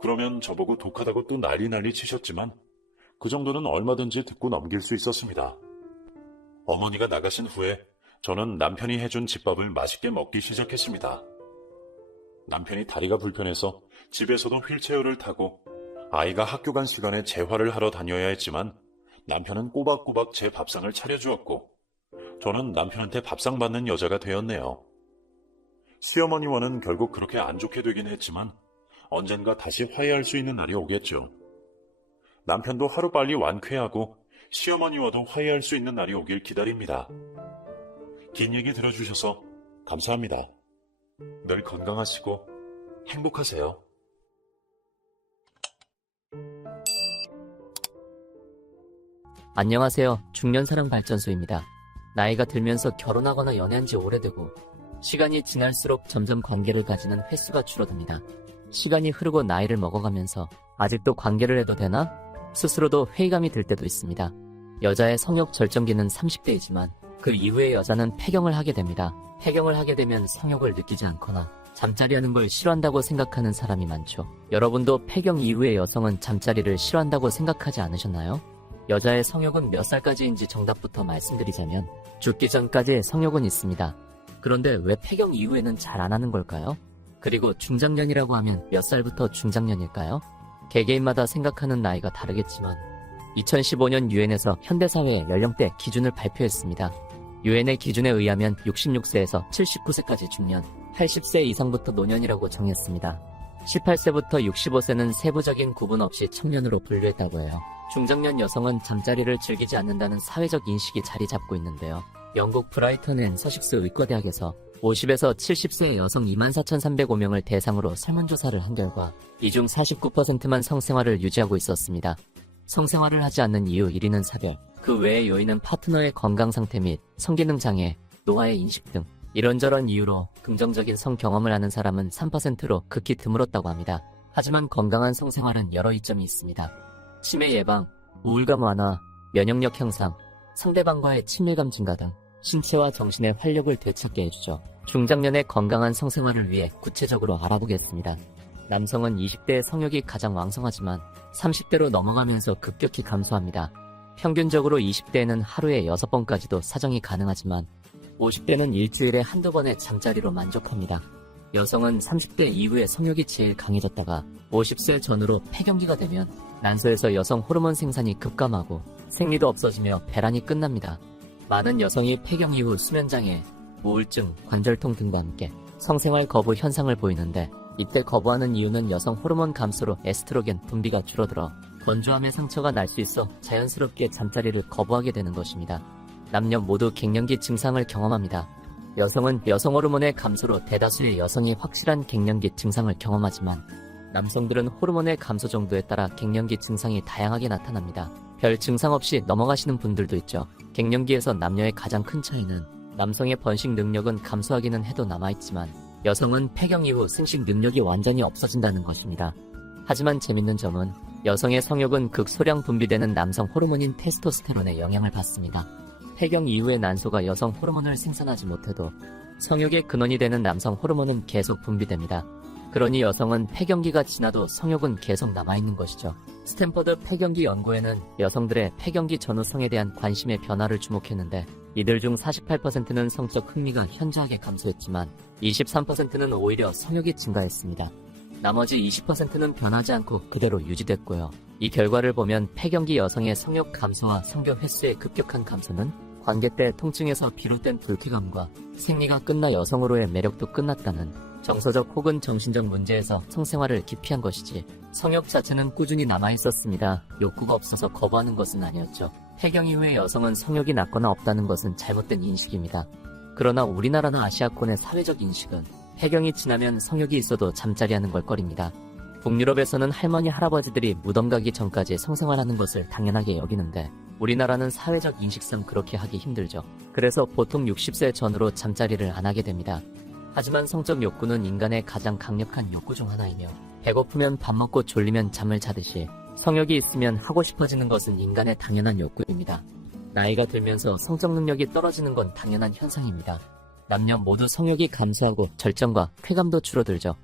그러면 저보고 독하다고 또 난리 치셨지만 그 정도는 얼마든지 듣고 넘길 수 있었습니다. 어머니가 나가신 후에 저는 남편이 해준 집밥을 맛있게 먹기 시작했습니다. 남편이 다리가 불편해서 집에서도 휠체어를 타고 아이가 학교 간 시간에 재활을 하러 다녀야 했지만 남편은 꼬박꼬박 제 밥상을 차려주었고 저는 남편한테 밥상 받는 여자가 되었네요. 시어머니와는 결국 그렇게 안 좋게 되긴 했지만 언젠가 다시 화해할 수 있는 날이 오겠죠. 남편도 하루빨리 완쾌하고 시어머니와도 화해할 수 있는 날이 오길 기다립니다. 긴 얘기 들어주셔서 감사합니다. 늘 건강하시고 행복하세요. 안녕하세요. 중년사랑발전소입니다. 나이가 들면서 결혼하거나 연애한 지 오래되고 시간이 지날수록 점점 관계를 가지는 횟수가 줄어듭니다. 시간이 흐르고 나이를 먹어가면서 아직도 관계를 해도 되나? 스스로도 회의감이 들 때도 있습니다. 여자의 성욕 절정기는 30대이지만 그 이후의 여자는 폐경을 하게 됩니다. 폐경을 하게 되면 성욕을 느끼지 않거나 잠자리하는 걸 싫어한다고 생각하는 사람이 많죠. 여러분도 폐경 이후의 여성은 잠자리를 싫어한다고 생각하지 않으셨나요? 여자의 성욕은 몇 살까지인지 정답부터 말씀드리자면 죽기 전까지 성욕은 있습니다. 그런데 왜 폐경 이후에는 잘 안 하는 걸까요? 그리고 중장년이라고 하면 몇 살부터 중장년일까요? 개개인마다 생각하는 나이가 다르겠지만 2015년 유엔에서 현대사회의 연령대 기준을 발표했습니다. 유엔의 기준에 의하면 66세에서 79세까지 중년, 80세 이상부터 노년이라고 정했습니다. 18세부터 65세는 세부적인 구분 없이 청년으로 분류했다고 해요. 중장년 여성은 잠자리를 즐기지 않는다는 사회적 인식이 자리 잡고 있는데요. 영국 브라이턴 앤 서식스 의과대학에서 50에서 70세의 여성 24,305명을 대상으로 설문조사를 한 결과 이 중 49%만 성생활을 유지하고 있었습니다. 성생활을 하지 않는 이유 1위는 사별, 그 외의 요인은 파트너의 건강 상태 및 성기능 장애, 노화의 인식 등 이런저런 이유로 긍정적인 성 경험을 하는 사람은 3%로 극히 드물었다고 합니다. 하지만 건강한 성생활은 여러 이점이 있습니다. 치매 예방, 우울감 완화, 면역력 향상, 상대방과의 친밀감 증가 등 신체와 정신의 활력을 되찾게 해주죠. 중장년의 건강한 성생활을 위해 구체적으로 알아보겠습니다. 남성은 20대의 성욕이 가장 왕성하지만 30대로 넘어가면서 급격히 감소합니다. 평균적으로 20대에는 하루에 6번까지도 사정이 가능하지만 50대는 일주일에 한두 번의 잠자리로 만족합니다. 여성은 30대 이후에 성욕이 제일 강해졌다가 50세 전후로 폐경기가 되면 난소에서 여성 호르몬 생산이 급감하고 생리도 없어지며 배란이 끝납니다. 많은 여성이 폐경 이후 수면장애, 우울증, 관절통 등과 함께 성생활 거부 현상을 보이는데 이때 거부하는 이유는 여성 호르몬 감소로 에스트로겐 분비가 줄어들어 건조함에 상처가 날 수 있어 자연스럽게 잠자리를 거부하게 되는 것입니다. 남녀 모두 갱년기 증상을 경험합니다. 여성은 여성 호르몬의 감소로 대다수의 여성이 확실한 갱년기 증상을 경험하지만 남성들은 호르몬의 감소 정도에 따라 갱년기 증상이 다양하게 나타납니다. 별 증상 없이 넘어가시는 분들도 있죠. 갱년기에서 남녀의 가장 큰 차이는 남성의 번식 능력은 감소하기는 해도 남아있지만 여성은 폐경 이후 생식 능력이 완전히 없어진다는 것입니다. 하지만 재밌는 점은 여성의 성욕은 극소량 분비되는 남성 호르몬인 테스토스테론의 영향을 받습니다. 폐경 이후의 난소가 여성 호르몬을 생산하지 못해도 성욕의 근원이 되는 남성 호르몬은 계속 분비됩니다. 그러니 여성은 폐경기가 지나도 성욕은 계속 남아있는 것이죠. 스탠퍼드 폐경기 연구에는 여성들의 폐경기 전후 성에 대한 관심의 변화를 주목했는데 이들 중 48%는 성적 흥미가 현저하게 감소했지만 23%는 오히려 성욕이 증가했습니다. 나머지 20%는 변하지 않고 그대로 유지됐고요. 이 결과를 보면 폐경기 여성의 성욕 감소와 성교 횟수의 급격한 감소는 관계 때 통증에서 비롯된 불쾌감과 생리가 끝나 여성으로의 매력도 끝났다는 정서적 혹은 정신적 문제에서 성생활을 기피한 것이지 성욕 자체는 꾸준히 남아있었습니다. 욕구가 없어서 거부하는 것은 아니었죠. 폐경 이후에 여성은 성욕이 낮거나 없다는 것은 잘못된 인식입니다. 그러나 우리나라나 아시아권의 사회적 인식은 폐경이 지나면 성욕이 있어도 잠자리하는 걸거립니다. 북유럽에서는 할머니 할아버지들이 무덤 가기 전까지 성생활하는 것을 당연하게 여기는데 우리나라는 사회적 인식상 그렇게 하기 힘들죠. 그래서 보통 60세 전후로 잠자리를 안 하게 됩니다. 하지만 성적 욕구는 인간의 가장 강력한 욕구 중 하나이며 배고프면 밥 먹고 졸리면 잠을 자듯이 성욕이 있으면 하고 싶어지는 것은 인간의 당연한 욕구입니다. 나이가 들면서 성적 능력이 떨어지는 건 당연한 현상입니다. 남녀 모두 성욕이 감소하고 절정과 쾌감도 줄어들죠.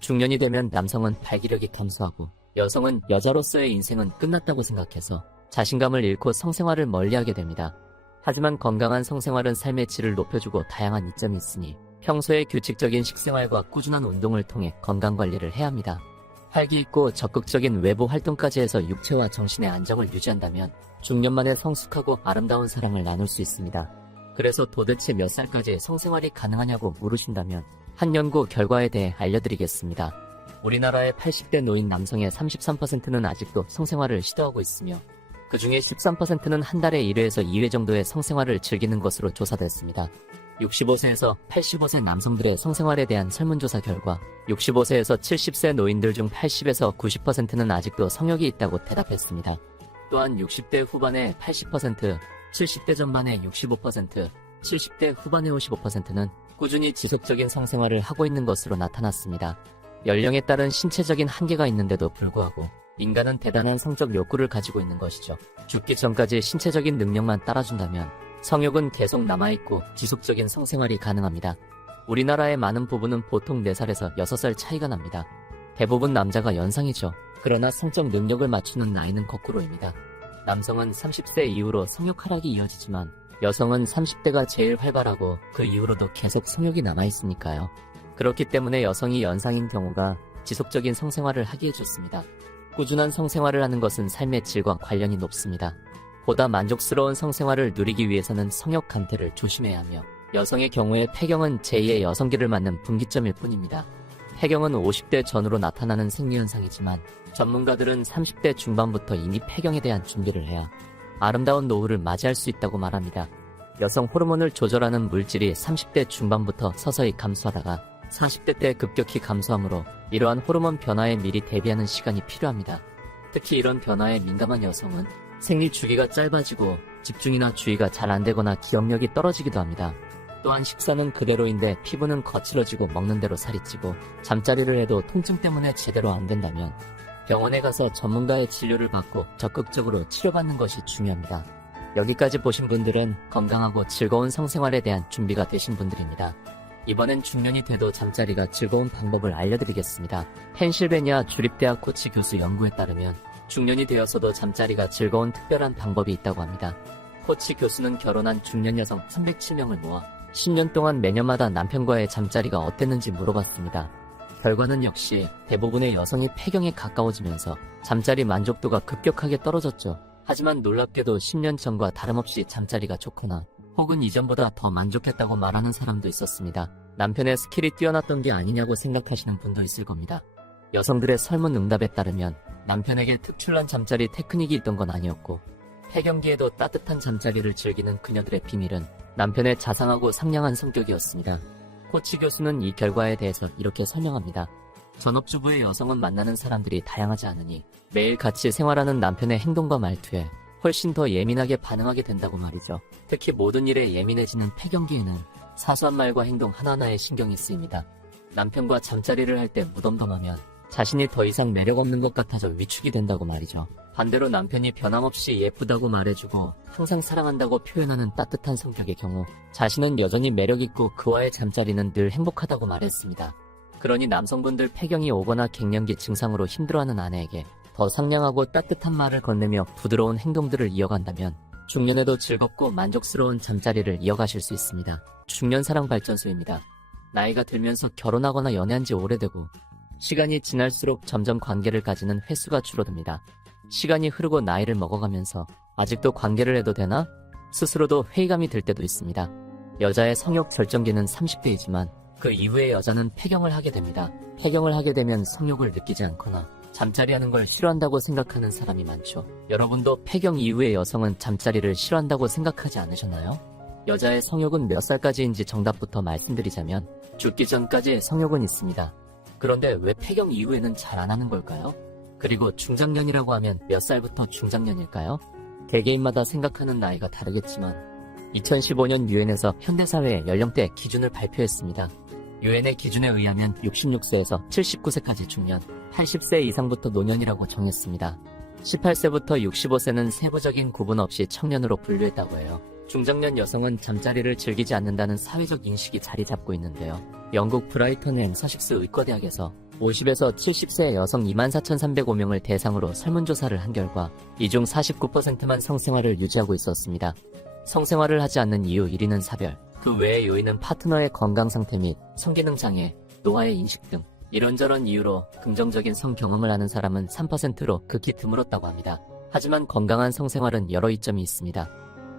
중년이 되면 남성은 발기력이 감소하고 여성은 여자로서의 인생은 끝났다고 생각해서 자신감을 잃고 성생활을 멀리하게 됩니다. 하지만 건강한 성생활은 삶의 질을 높여주고 다양한 이점이 있으니 평소에 규칙적인 식생활과 꾸준한 운동을 통해 건강관리를 해야 합니다. 활기 있고 적극적인 외부 활동까지 해서 육체와 정신의 안정을 유지한다면 중년 만에 성숙하고 아름다운 사랑을 나눌 수 있습니다. 그래서 도대체 몇 살까지 성생활이 가능하냐고 물으신다면 한 연구 결과에 대해 알려드리겠습니다. 우리나라의 80대 노인 남성의 33%는 아직도 성생활을 시도하고 있으며 그 중에 13%는 한 달에 1회에서 2회 정도의 성생활을 즐기는 것으로 조사됐습니다. 65세에서 85세 남성들의 성생활에 대한 설문조사 결과 65세에서 70세 노인들 중 80에서 90%는 아직도 성욕이 있다고 대답했습니다. 또한 60대 후반의 80%, 70대 전반의 65%, 70대 후반의 55%는 꾸준히 지속적인 성생활을 하고 있는 것으로 나타났습니다. 연령에 따른 신체적인 한계가 있는데도 불구하고 인간은 대단한 성적 욕구를 가지고 있는 것이죠. 죽기 전까지 신체적인 능력만 따라준다면 성욕은 계속 남아있고 지속적인 성생활이 가능합니다. 우리나라의 많은 부부는 보통 4살에서 6살 차이가 납니다. 대부분 남자가 연상이죠. 그러나 성적 능력을 맞추는 나이는 거꾸로입니다. 남성은 30세 이후로 성욕 하락이 이어지지만 여성은 30대가 제일 활발하고 그 이후로도 계속 성욕이 남아있으니까요. 그렇기 때문에 여성이 연상인 경우가 지속적인 성생활을 하기에 좋습니다. 꾸준한 성생활을 하는 것은 삶의 질과 관련이 높습니다. 보다 만족스러운 성생활을 누리기 위해서는 성욕 감퇴를 조심해야 하며 여성의 경우에 폐경은 제2의 여성기를 맞는 분기점일 뿐입니다. 폐경은 50대 전후로 나타나는 생리현상이지만 전문가들은 30대 중반부터 이미 폐경에 대한 준비를 해야 아름다운 노후를 맞이할 수 있다고 말합니다. 여성 호르몬을 조절하는 물질이 30대 중반부터 서서히 감소하다가 40대 때 급격히 감소하므로 이러한 호르몬 변화에 미리 대비하는 시간이 필요합니다. 특히 이런 변화에 민감한 여성은 생리 주기가 짧아지고 집중이나 주의가 잘 안 되거나 기억력이 떨어지기도 합니다. 또한 식사는 그대로인데 피부는 거칠어지고 먹는 대로 살이 찌고 잠자리를 해도 통증 때문에 제대로 안 된다면 병원에 가서 전문가의 진료를 받고 적극적으로 치료받는 것이 중요합니다. 여기까지 보신 분들은 건강하고 즐거운 성생활에 대한 준비가 되신 분들입니다. 이번엔 중년이 돼도 잠자리가 즐거운 방법을 알려드리겠습니다. 펜실베니아 주립대학 코치 교수 연구에 따르면 중년이 되어서도 잠자리가 즐거운 특별한 방법이 있다고 합니다. 코치 교수는 결혼한 중년 여성 307명을 모아 10년 동안 매년마다 남편과의 잠자리가 어땠는지 물어봤습니다. 결과는 역시 대부분의 여성이 폐경에 가까워지면서 잠자리 만족도가 급격하게 떨어졌죠. 하지만 놀랍게도 10년 전과 다름없이 잠자리가 좋거나 혹은 이전보다 더 만족했다고 말하는 사람도 있었습니다. 남편의 스킬이 뛰어났던 게 아니냐고 생각하시는 분도 있을 겁니다. 여성들의 설문응답에 따르면 남편에게 특출난 잠자리 테크닉이 있던 건 아니었고 폐경기에도 따뜻한 잠자리를 즐기는 그녀들의 비밀은 남편의 자상하고 상냥한 성격이었습니다. 코치 교수는 이 결과에 대해서 이렇게 설명합니다. 전업주부의 여성은 만나는 사람들이 다양하지 않으니 매일 같이 생활하는 남편의 행동과 말투에 훨씬 더 예민하게 반응하게 된다고 말이죠. 특히 모든 일에 예민해지는 폐경기에는 사소한 말과 행동 하나하나에 신경이 쓰입니다. 남편과 잠자리를 할 때 무덤덤하면 자신이 더 이상 매력 없는 것 같아져 위축이 된다고 말이죠. 반대로 남편이 변함없이 예쁘다고 말해주고 항상 사랑한다고 표현하는 따뜻한 성격의 경우 자신은 여전히 매력있고 그와의 잠자리는 늘 행복하다고 말했습니다. 그러니 남성분들 폐경이 오거나 갱년기 증상으로 힘들어하는 아내에게 더 상냥하고 따뜻한 말을 건네며 부드러운 행동들을 이어간다면 중년에도 즐겁고 만족스러운 잠자리를 이어가실 수 있습니다. 중년사랑발전소입니다. 나이가 들면서 결혼하거나 연애한 지 오래되고 시간이 지날수록 점점 관계를 가지는 횟수가 줄어듭니다. 시간이 흐르고 나이를 먹어가면서 아직도 관계를 해도 되나? 스스로도 회의감이 들 때도 있습니다. 여자의 성욕 절정기는 30대이지만 그 이후에 여자는 폐경을 하게 됩니다. 폐경을 하게 되면 성욕을 느끼지 않거나 잠자리하는 걸 싫어한다고 생각하는 사람이 많죠. 여러분도 폐경 이후의 여성은 잠자리를 싫어한다고 생각하지 않으셨나요? 여자의 성욕은 몇 살까지인지 정답부터 말씀드리자면 죽기 전까지 성욕은 있습니다. 그런데 왜 폐경 이후에는 잘 안 하는 걸까요? 그리고 중장년이라고 하면 몇 살부터 중장년일까요? 개개인마다 생각하는 나이가 다르겠지만 2015년 유엔에서 현대사회의 연령대 기준을 발표했습니다. 유엔의 기준에 의하면 66세에서 79세까지 중년, 80세 이상부터 노년이라고 정했습니다. 18세부터 65세는 세부적인 구분 없이 청년으로 분류했다고 해요. 중장년 여성은 잠자리를 즐기지 않는다는 사회적 인식이 자리 잡고 있는데요. 영국 브라이턴 앤 서식스 의과대학에서 50에서 70세 여성 24,305명을 대상으로 설문조사를 한 결과 이 중 49%만 성생활을 유지하고 있었습니다. 성생활을 하지 않는 이유 1위는 사별, 그 외의 요인은 파트너의 건강 상태 및 성기능 장애, 노화의 인식 등 이런저런 이유로 긍정적인 성 경험을 하는 사람은 3%로 극히 드물었다고 합니다. 하지만 건강한 성생활은 여러 이점이 있습니다.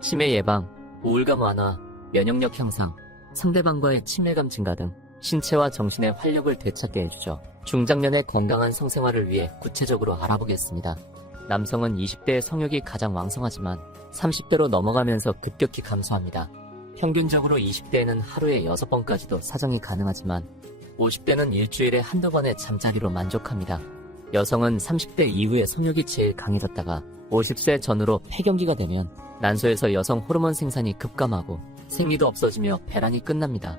치매 예방, 우울감 완화, 면역력 향상, 상대방과의 친밀감 증가 등 신체와 정신의 활력을 되찾게 해주죠. 중장년의 건강한 성생활을 위해 구체적으로 알아보겠습니다. 남성은 20대의 성욕이 가장 왕성하지만 30대로 넘어가면서 급격히 감소합니다. 평균적으로 20대에는 하루에 6번까지도 사정이 가능하지만 50대는 일주일에 한두 번의 잠자리로 만족합니다. 여성은 30대 이후에 성욕이 제일 강해졌다가 50세 전후로 폐경기가 되면 난소에서 여성 호르몬 생산이 급감하고 생리도 없어지며 배란이 끝납니다.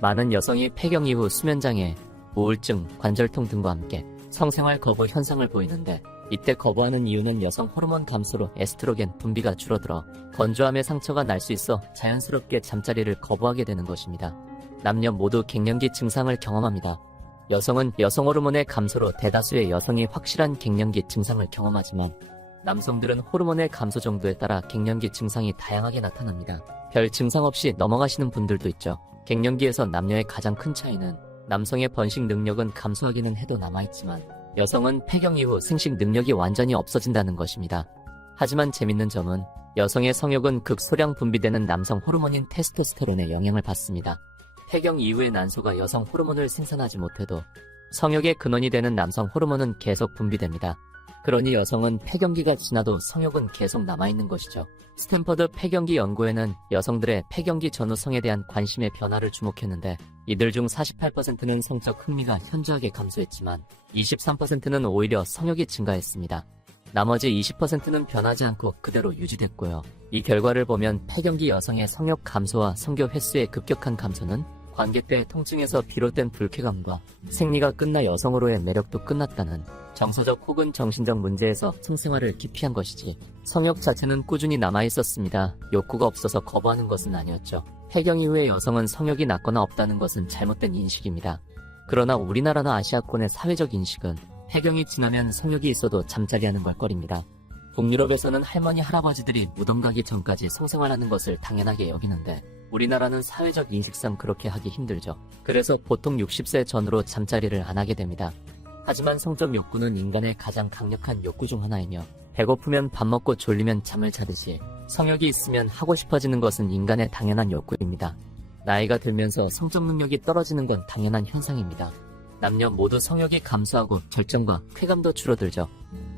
많은 여성이 폐경 이후 수면장애, 우울증, 관절통 등과 함께 성생활 거부 현상을 보이는데 이때 거부하는 이유는 여성 호르몬 감소로 에스트로겐 분비가 줄어들어 건조함에 상처가 날 수 있어 자연스럽게 잠자리를 거부하게 되는 것입니다. 남녀 모두 갱년기 증상을 경험합니다. 여성은 여성 호르몬의 감소로 대다수의 여성이 확실한 갱년기 증상을 경험하지만 남성들은 호르몬의 감소 정도에 따라 갱년기 증상이 다양하게 나타납니다. 별 증상 없이 넘어가시는 분들도 있죠. 갱년기에서 남녀의 가장 큰 차이는 남성의 번식 능력은 감소하기는 해도 남아있지만 여성은 폐경 이후 생식 능력이 완전히 없어진다는 것입니다. 하지만 재밌는 점은 여성의 성욕은 극소량 분비되는 남성 호르몬인 테스토스테론의 영향을 받습니다. 폐경 이후의 난소가 여성 호르몬을 생산하지 못해도 성욕의 근원이 되는 남성 호르몬은 계속 분비됩니다. 그러니 여성은 폐경기가 지나도 성욕은 계속 남아있는 것이죠. 스탠퍼드 폐경기 연구에는 여성들의 폐경기 전후 성에 대한 관심의 변화를 주목했는데 이들 중 48%는 성적 흥미가 현저하게 감소했지만 23%는 오히려 성욕이 증가했습니다. 나머지 20%는 변하지 않고 그대로 유지됐고요. 이 결과를 보면 폐경기 여성의 성욕 감소와 성교 횟수의 급격한 감소는 관계 때 통증에서 비롯된 불쾌감과 생리가 끝나 여성으로의 매력도 끝났다는 정서적 혹은 정신적 문제에서 성생활을 기피한 것이지 성욕 자체는 꾸준히 남아있었습니다. 욕구가 없어서 거부하는 것은 아니었죠. 폐경 이후에 여성은 성욕이 낮거나 없다는 것은 잘못된 인식입니다. 그러나 우리나라나 아시아권의 사회적 인식은 폐경이 지나면 성욕이 있어도 잠자리하는 걸거립니다. 북유럽에서는 할머니 할아버지들이 무덤 가기 전까지 성생활하는 것을 당연하게 여기는데 우리나라는 사회적 인식상 그렇게 하기 힘들죠. 그래서 보통 60세 전후로 잠자리를 안 하게 됩니다. 하지만 성적 욕구는 인간의 가장 강력한 욕구 중 하나이며 배고프면 밥 먹고 졸리면 잠을 자듯이 성욕이 있으면 하고 싶어지는 것은 인간의 당연한 욕구입니다. 나이가 들면서 성적 능력이 떨어지는 건 당연한 현상입니다. 남녀 모두 성욕이 감소하고 절정과 쾌감도 줄어들죠.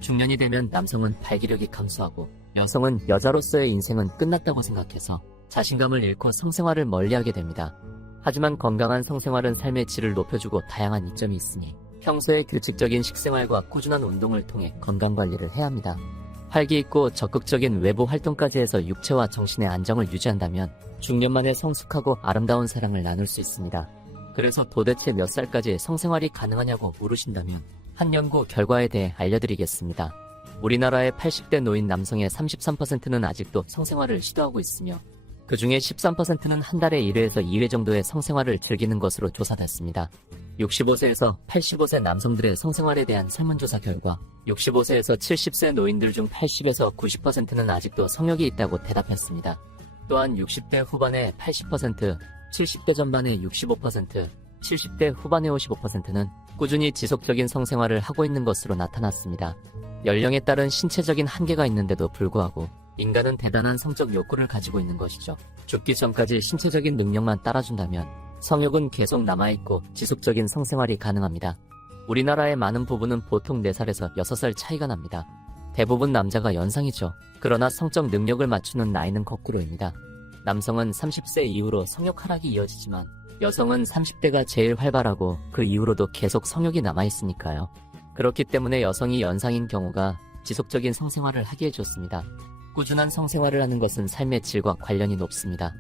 중년이 되면 남성은 발기력이 감소하고 여성은 여자로서의 인생은 끝났다고 생각해서 자신감을 잃고 성생활을 멀리하게 됩니다. 하지만 건강한 성생활은 삶의 질을 높여주고 다양한 이점이 있으니 평소에 규칙적인 식생활과 꾸준한 운동을 통해 건강관리를 해야 합니다. 활기 있고 적극적인 외부 활동까지 해서 육체와 정신의 안정을 유지한다면 중년 만에 성숙하고 아름다운 사랑을 나눌 수 있습니다. 그래서 도대체 몇 살까지 성생활이 가능하냐고 물으신다면 한 연구 결과에 대해 알려드리겠습니다. 우리나라의 80대 노인 남성의 33%는 아직도 성생활을 시도하고 있으며 그 중에 13%는 한 달에 1회에서 2회 정도의 성생활을 즐기는 것으로 조사됐습니다. 65세에서 85세 남성들의 성생활에 대한 설문조사 결과 65세에서 70세 노인들 중 80에서 90%는 아직도 성욕이 있다고 대답했습니다. 또한 60대 후반의 80%, 70대 전반의 65%, 70대 후반의 55%는 꾸준히 지속적인 성생활을 하고 있는 것으로 나타났습니다. 연령에 따른 신체적인 한계가 있는데도 불구하고 인간은 대단한 성적 욕구를 가지고 있는 것이죠. 죽기 전까지 신체적인 능력만 따라준다면 성욕은 계속 남아있고 지속적인 성생활이 가능합니다. 우리나라의 많은 부부는 보통 4살에서 6살 차이가 납니다. 대부분 남자가 연상이죠. 그러나 성적 능력을 맞추는 나이는 거꾸로입니다. 남성은 30세 이후로 성욕 하락이 이어지지만 여성은 30대가 제일 활발하고 그 이후로도 계속 성욕이 남아있으니까요. 그렇기 때문에 여성이 연상인 경우가 지속적인 성생활을 하기에 좋습니다. 꾸준한 성생활을 하는 것은 삶의 질과 관련이 높습니다.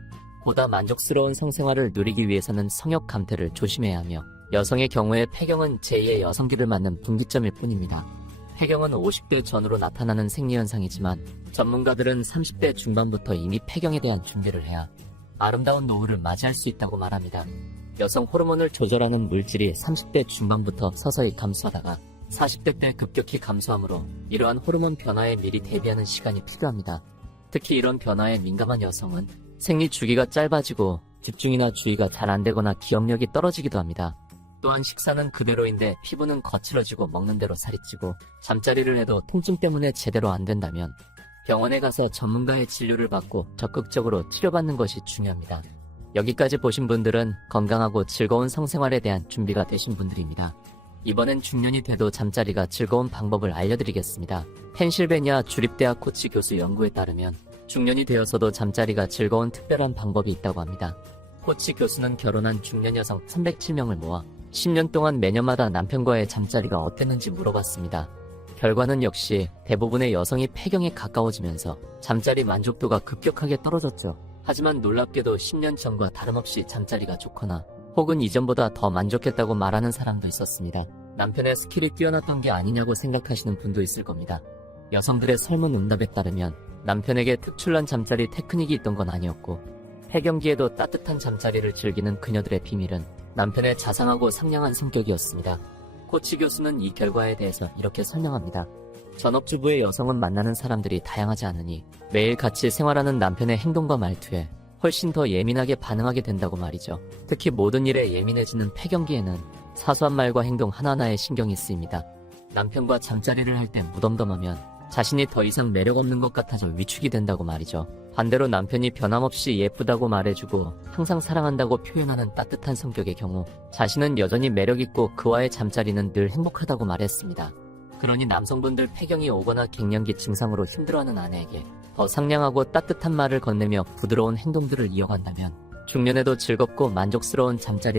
보다 만족스러운 성생활을 누리기 위해서는 성욕 감퇴를 조심해야 하며 여성의 경우에 폐경은 제2의 여성기를 맞는 분기점일 뿐입니다. 폐경은 50대 전후로 나타나는 생리현상이지만 전문가들은 30대 중반부터 이미 폐경에 대한 준비를 해야 아름다운 노후를 맞이할 수 있다고 말합니다. 여성 호르몬을 조절하는 물질이 30대 중반부터 서서히 감소하다가 40대 때 급격히 감소하므로 이러한 호르몬 변화에 미리 대비하는 시간이 필요합니다. 특히 이런 변화에 민감한 여성은 생리 주기가 짧아지고 집중이나 주의가 잘 안되거나 기억력이 떨어지기도 합니다. 또한 식사는 그대로인데 피부는 거칠어지고 먹는 대로 살이 찌고 잠자리를 해도 통증 때문에 제대로 안 된다면 병원에 가서 전문가의 진료를 받고 적극적으로 치료받는 것이 중요합니다. 여기까지 보신 분들은 건강하고 즐거운 성생활에 대한 준비가 되신 분들입니다. 이번엔 중년이 돼도 잠자리가 즐거운 방법을 알려드리겠습니다. 펜실베니아 주립대학 코치 교수 연구에 따르면 중년이 되어서도 잠자리가 즐거운 특별한 방법이 있다고 합니다. 코치 교수는 결혼한 중년 여성 307명을 모아 10년 동안 매년마다 남편과의 잠자리가 어땠는지 물어봤습니다. 결과는 역시 대부분의 여성이 폐경에 가까워지면서 잠자리 만족도가 급격하게 떨어졌죠. 하지만 놀랍게도 10년 전과 다름없이 잠자리가 좋거나 혹은 이전보다 더 만족했다고 말하는 사람도 있었습니다. 남편의 스킬이 뛰어났던 게 아니냐고 생각하시는 분도 있을 겁니다. 여성들의 설문응답에 따르면 남편에게 특출난 잠자리 테크닉이 있던 건 아니었고 폐경기에도 따뜻한 잠자리를 즐기는 그녀들의 비밀은 남편의 자상하고 상냥한 성격이었습니다. 코치 교수는 이 결과에 대해서 이렇게 설명합니다. 전업주부의 여성은 만나는 사람들이 다양하지 않으니 매일 같이 생활하는 남편의 행동과 말투에 훨씬 더 예민하게 반응하게 된다고 말이죠. 특히 모든 일에 예민해지는 폐경기에는 사소한 말과 행동 하나하나에 신경이 쓰입니다. 남편과 잠자리를 할 때 무덤덤하면 자신이 더 이상 매력 없는 것 같아서 위축이 된다고 말이죠. 반대로 남편이 변함없이 예쁘다고 말해주고 항상 사랑한다고 표현하는 따뜻한 성격의 경우 자신은 여전히 매력있고 그와의 잠자리는 늘 행복하다고 말했습니다. 그러니 남성분들 폐경이 오거나 갱년기 증상으로 힘들어하는 아내에게 더 상냥하고 따뜻한 말을 건네며 부드러운 행동들을 이어간다면 중년에도 즐겁고 만족스러운 잠자리